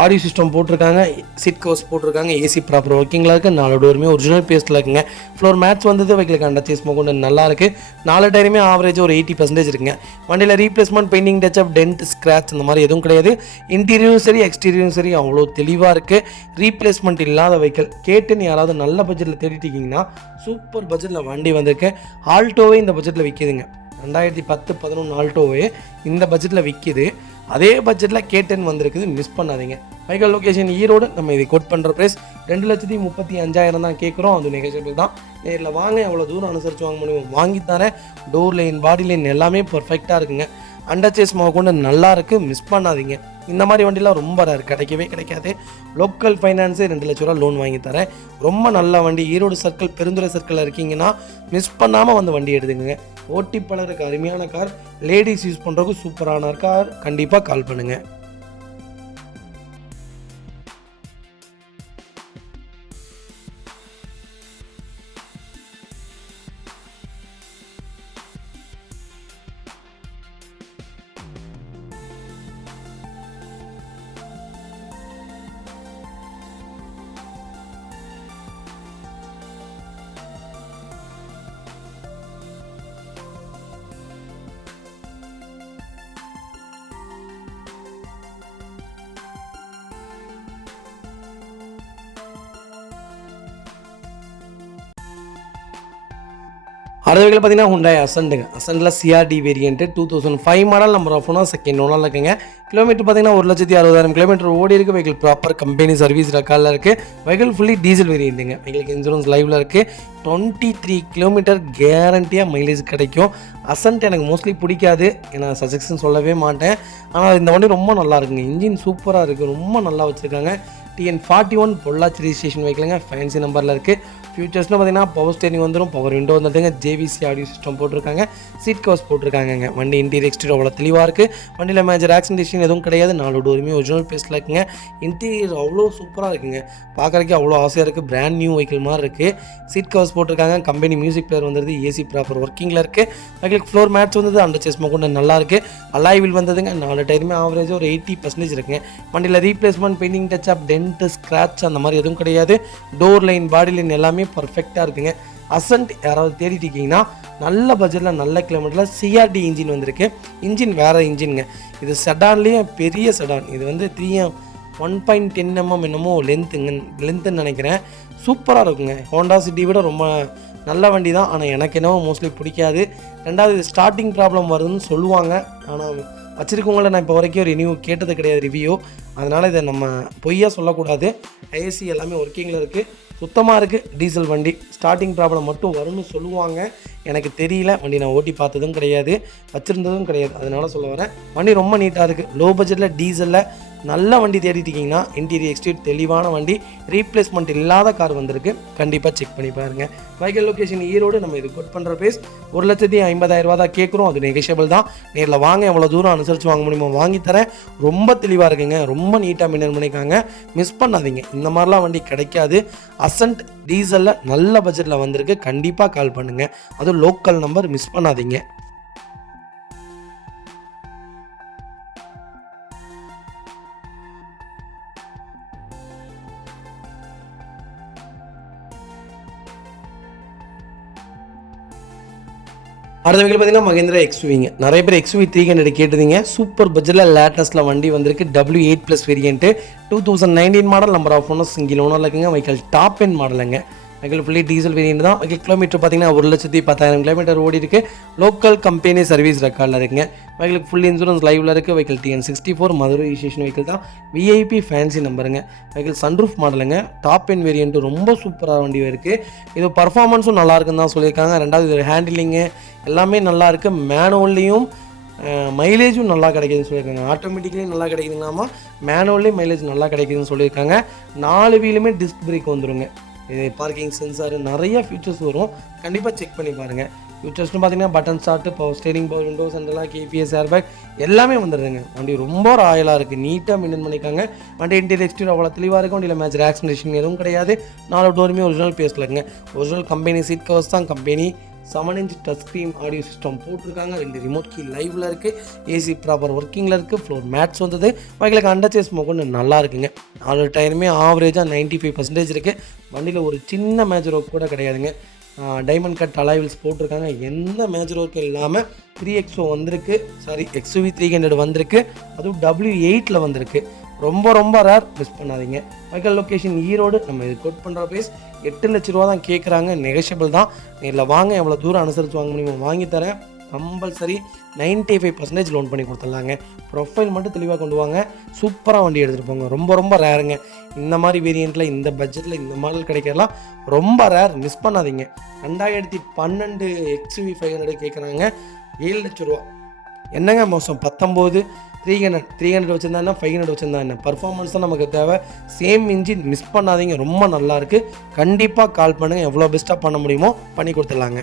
ஆடியோ சிஸ்டம் போட்டிருக்காங்க, சீட் கவர்ஸ் போட்டிருக்காங்க, ஏசி ப்ராப்பர் ஒர்க்கிங்கில் இருக்குது. 4 டோருமே ஒரிஜினல் பேஸ்ட்டில் இருக்குங்க. ஃப்ளோர் மேட்ச் வந்தது வெஹிக்கிளுக்கு அண்டர் சேஸ் கொண்டு நல்லா இருக்குது. 4 டயருமே ஆவரேஜ் ஒரு 80% இருக்குங்க. வண்டியில் replacement, painting touch up, dent, scratch இந்த மாதிரி எதுவும் கிடையாது. இன்டீரியரும் சரி எக்ஸ்டீரியரும் சரி அவ்வளோ தெளிவாக இருக்குது. ரீப்ளேஸ்மெண்ட் இல்லாத வெஹிக்கிள். K10 யாராவது நல்ல பட்ஜெட்டில் தேடிட்டு இருக்கீங்கன்னா சூப்பர் பட்ஜெட்டில் வண்டி வந்திருக்கு. ஆல்டோவே இந்த பட்ஜெட்டில் விற்கிதுங்க. 2010-11 ஆல்டோவே இந்த பட்ஜெட்டில் விற்கிது. அதே பட்ஜெட்டில் K10 வந்திருக்குது, மிஸ் பண்ணாதீங்க. Vehicle location Erode. நம்ம இதை கோட் பண்ணுற ப்ரைஸ் 2,35,000 தான் கேட்குறோம். அது நெகோஷியபிள் தான். நேரில் வாங்க, எவ்வளோ தூரம் அனுசரித்து வாங்க முடியும் வாங்கி தரேன். டோர் லைன், பாடி லைன் எல்லாமே பர்ஃபெக்டாக இருக்குங்க. அண்டர் சேஸ் கொண்டு நல்லா இருக்குது, மிஸ் பண்ணாதீங்க. இந்த மாதிரி வண்டிலாம் ரொம்ப ரேர், கிடைக்கவே கிடைக்காது. லோக்கல் ஃபைனான்ஸே 2 லட்ச ரூபா லோன் வாங்கி தரேன். ரொம்ப நல்ல வண்டி. ஈரோடு சர்க்கிள், பெருந்துறை சர்க்கிளில் இருக்கீங்கன்னா மிஸ் பண்ணாமல் வந்து வண்டி எடுத்துக்கோங்க. ஓட்டி பலருக்கு அருமையான கார், லேடிஸ் யூஸ் பண்ணுறதுக்கு சூப்பரான கார். கண்டிப்பாக கால் பண்ணுங்கள். அடுத்த வெஹிக்கிள் பார்த்தீங்கன்னா Hyundai Ascentங்க. அசன்ட்டில் CRD variant 2005 model. Number of owner second ஓனரில் இருக்குங்க. கிலோமீட்டர் பார்த்தீங்கன்னா 1,60,000 கிலோமீட்டர் ஓடி இருக்குது. வெஹிக்கிள் ப்ராப்பர் கம்பெனி சர்வீஸ் ரெக்கார்டில் இருக்குது. வெஹிக்கிள் ஃபுல்லி டீசல் வேரியன்ட்டுங்க. வெஹிக்கிளுக்கு இன்சூரன்ஸ் லைவில் இருக்குது. 23 கிலோமீட்டர் கேரண்டியாக மைலேஜ் கிடைக்கும். அசன்ட் எனக்கு மோஸ்ட்லி பிடிக்காது, ஏன்னா சஜெக்ஷன் சொல்லவே மாட்டேன். ஆனால் இந்த வண்டி ரொம்ப நல்லா இருக்குங்க. இன்ஜின் சூப்பராக இருக்குது, ரொம்ப நல்லா வச்சுருக்காங்க. TN41 Pollachi registration வெஹிக்கிளுங்க. ஃபேன்சி நம்பரில் இருக்குது. ஃபியூச்சர்ஸ்னு பார்த்தீங்கன்னா பவர் ஸ்டேரிங் வந்துடும், பவர் விண்டோ வந்துட்டுங்க, JVC ஆடியோ சிஸ்டம் போட்டிருக்காங்க, சீட் கவர்ஸ் போட்டிருக்காங்க. வண்டி இன்டீரியர் எக்ஸ்டீரியர் அவ்வளோ தெளிவாக இருக்குது. வண்டியில் மேஜர் ஆக்சிடென்டேஷன் எதுவும் கிடையாது. 4 டோருமே ஒரிஜினல் பேஸ்ட்டில் இருக்குங்க. இன்டீரியர் அவ்வளோ சூப்பராக இருக்குங்க. பார்க்குறதுக்கு அவ்வளோ ஆசையாக இருக்குது. பிராண்ட் நியூ வெஹிக்கிள் மாதிரி இருக்குது. சீட் கவர்ஸ் போட்டிருக்காங்க. கம்பெனி மியூசிக் பிளேயர் வந்துடுது. ஏசி ப்ராப்பர் ஒர்க்கிங்கில் இருக்குது. வெஹிக்கிளுக்கு ஃப்ளோர் மேட்ச் வந்தது. அண்டர் சேஸ் கொண்டு நல்லா இருக்குது. அலாய் வீல் வந்ததுங்க. 4 டயருமே ஆவரேஜ் ஒரு 80% இருக்குங்க. வண்டியில் replacement, painting touch up, dent, scratch அந்த மாதிரி எதுவும் கிடையாது. டோர் லைன், பாடி லைன் எல்லாமே பர்ஃபெக்டாக இருக்குங்க. அசன்ட் யாராவது தேடிட்டு இருக்கீங்கன்னா நல்ல பட்ஜெட்டில் நல்ல கிலோமீட்டரில் CRD இன்ஜின் வந்திருக்கு. இன்ஜின் வேறு இன்ஜினுங்க. இது செடான்லேயே பெரிய செடான். இது வந்து 3M 1.10 mm என்னமோ லென்த்துன்னு நினைக்கிறேன். சூப்பராக இருக்குங்க. ஹோண்டா சிட்டி விட ரொம்ப நல்ல வண்டி தான். ஆனால் எனக்கு என்னவோ மோஸ்ட்லி பிடிக்காது. ரெண்டாவது இது ஸ்டார்டிங் ப்ராப்ளம் வருதுன்னு சொல்லுவாங்க. ஆனால் வச்சுருக்கவங்கள நான் இப்போ வரைக்கும் ரிவ்யூ கேட்டது கிடையாது ரிவ்யூ. அதனால் இதை நம்ம பொய்யா சொல்லக்கூடாது. ஏசி எல்லாமே ஒர்க்கிங்கில் இருக்குது, சுத்தமாக இருக்குது. டீசல் வண்டி. ஸ்டார்டிங் ப்ராப்ளம் மட்டும் வரும்னு சொல்லுவாங்க. எனக்கு தெரியல. வண்டி நான் ஓட்டி பார்த்ததும் கிடையாது, வச்சுருந்ததும் கிடையாது. அதனால சொல்ல வரேன். வண்டி ரொம்ப நீட்டாக இருக்குது. லோ பட்ஜெட்டில் டீசலில் நல்ல வண்டி தேடிட்டிங்கன்னா இன்டீரியர் எக்ஸ்டீரியர் தெளிவான வண்டி, ரீப்ளேஸ்மெண்ட் இல்லாத கார் வந்திருக்கு. கண்டிப்பாக செக் பண்ணி பாருங்கள். Vehicle location Erode. நம்ம இது கோட் பண்ணுற பேஸ் 1,50,000 தான் கேட்குறோம். அது நெகோஷியபிள் தான். நேரில் வாங்க, எவ்வளோ தூரம் அனுசரித்து வாங்க முடியுமோ வாங்கி தரேன். ரொம்ப தெளிவாக இருக்குங்க. ரொம்ப நீட்டாக மெயின்டைன் பண்ணியிருக்காங்க. மிஸ் பண்ணாதீங்க. இந்த மாதிரிலாம் வண்டி கிடைக்காது. அசன்ட் டீசலில் நல்ல பட்ஜெட்டில் வந்திருக்கு. கண்டிப்பாக கால் பண்ணுங்கள். அதுவும் லோக்கல் நம்பர், மிஸ் பண்ணாதீங்க. அடுத்த வெஹிக்கிள் பார்த்தீங்கன்னா மகேந்திரா XUVங்க. நிறைய பேர் XUV 300 கேட்டுதீங்க. சூப்பர் பட்ஜெட்டில் லேட்டஸ்ட்டில் வண்டி வந்திருக்கு. W8+ variant 2019 model. Number of owner single ஓனரில் இருக்குங்க. வெஹிக்கிள் டாப் எண்ட் மாடலுங்க. வெஹிக்கிள் ஃபுல்லி டீசல் வேரியன்ட் தான். வெஹிக்கிள் கிலோமீட்டர் பார்த்தீங்கன்னா 1,10,000 கிலோமீட்டர் ஓடி இருக்குது. லோக்கல் கம்பெனி சர்வீஸ் ரெக்கார்டில் இருக்குங்க. வெஹிக்கிளுக்கு ஃபுல் இன்சூரன்ஸ் லைவில் இருக்குது. Vehicle TN64 Madurai registration vehicle தான். VIP ஃபேன்சி நம்பருங்க. வெஹிக்கிள் சன்ரூஃப் மாடலுங்க. டாப் எண்ட் வேரியன்ட்டு ரொம்ப சூப்பராக வண்டி இருக்குது. இது பர்ஃபார்மன்ஸும் நல்லா இருக்குன்னு தான் சொல்லியிருக்காங்க. ரெண்டாவது இது ஹேண்டிலிங்கு எல்லாமே நல்லா இருக்குது. மேனுவல்லையும் மைலேஜும் நல்லா கிடைக்குதுன்னு சொல்லியிருக்காங்க. ஆட்டோமேட்டிக்கலி நல்லா கிடைக்குதுங்களாமா, மேனுவல்லே மைலேஜ் நல்லா கிடைக்குதுன்னு சொல்லியிருக்காங்க. 4 வீலுமே டிஸ்க் பிரேக் வந்துடுங்க. பார்க்கிங் சென்சார் நிறைய ஃபியூச்சர்ஸ் வரும். கண்டிப்பாக செக் பண்ணி பாருங்கள். ஃபியூச்சர்ஸ்னு பார்த்தீங்கன்னா button start, power steering, power windows, central lock கேபிஎஸ், ஏர்பேக் எல்லாமே வந்துடுதுங்க. வண்டி ரொம்ப ராயலாக இருக்குது, நீட்டாக மெயின்டைன் பண்ணியிருக்காங்க. வண்டி இன்டீரியர் எக்ஸ்டீரியர் அவ்வளோ தெளிவாக இருக்கும். வண்டியில் மேட்ச் ஆக்சிடேஷன் எதுவும் கிடையாது. 4 டோருமே ஒரிஜினல் பேஸ்ட்லங்க. ஒரிஜினல் கம்பெனி சீட் கவர்ஸ் தான். Company 7-inch touch screen audio system போட்டிருக்காங்க. 2 ரிமோட் கீ லைவில் இருக்குது. ஏசி ப்ராப்பர் ஒர்க்கிங்கில் இருக்குது. ஃப்ளோர் மேட்ஸ் வந்தது. பைக்கில் அண்டர்சேஸ் மோகன் நல்லா இருக்குங்க. 4 டயருமே ஆவரேஜாக 95% இருக்குது. வண்டியில் ஒரு சின்ன மேஜர் ஒர்க் கூட கிடையாதுங்க. டைமண்ட் கட் அலாய்வில்ஸ் போட்டிருக்காங்க. எந்த மேஜர் ஒர்க்கும் இல்லாமல் 3XO வந்திருக்கு. XUV 300 வந்திருக்கு. அதுவும் W8 வந்திருக்கு. ரொம்ப ரேர், மிஸ் பண்ணாதீங்க. பைக்கல் லொக்கேஷன் ஈரோடு. நம்ம இது கோட் பண்ணுற ப்ரைஸ் 8 லட்ச ரூபா தான் கேட்குறாங்க. நெகஷியபிள் தான். நேரில் வாங்க, எவ்வளோ தூரம் அனுசரித்து வாங்க முடியுமோ வாங்கி தரேன். கம்பல்சரி 95% லோன் பண்ணி கொடுத்துடலாங்க. ப்ரொஃபைல் மட்டும் தெளிவாக கொண்டு வாங்க. சூப்பராக வண்டி எடுத்துகிட்டு போங்க. ரொம்ப ரேருங்க. இந்த மாதிரி வேரியண்ட்டில், இந்த பட்ஜெட்டில், இந்த மாடல் கிடைக்கலாம் ரொம்ப ரேர், மிஸ் பண்ணாதீங்க. 2012 XUV 500 கேட்குறாங்க. 7 லட்ச ரூபா. என்னங்க மோசம்? 19 300 வச்சுருந்தா 500 வச்சுருந்தா என்ன? பர்ஃபார்மன்ஸ் தான் நமக்கு தேவை. சேம் இன்ஜின், மிஸ் பண்ணாதீங்க. ரொம்ப நல்லாயிருக்கு. கண்டிப்பாக கால் பண்ணுங்கள். எவ்வளோ பெஸ்ட்டாக பண்ண முடியுமோ பண்ணி கொடுத்துடலாங்க.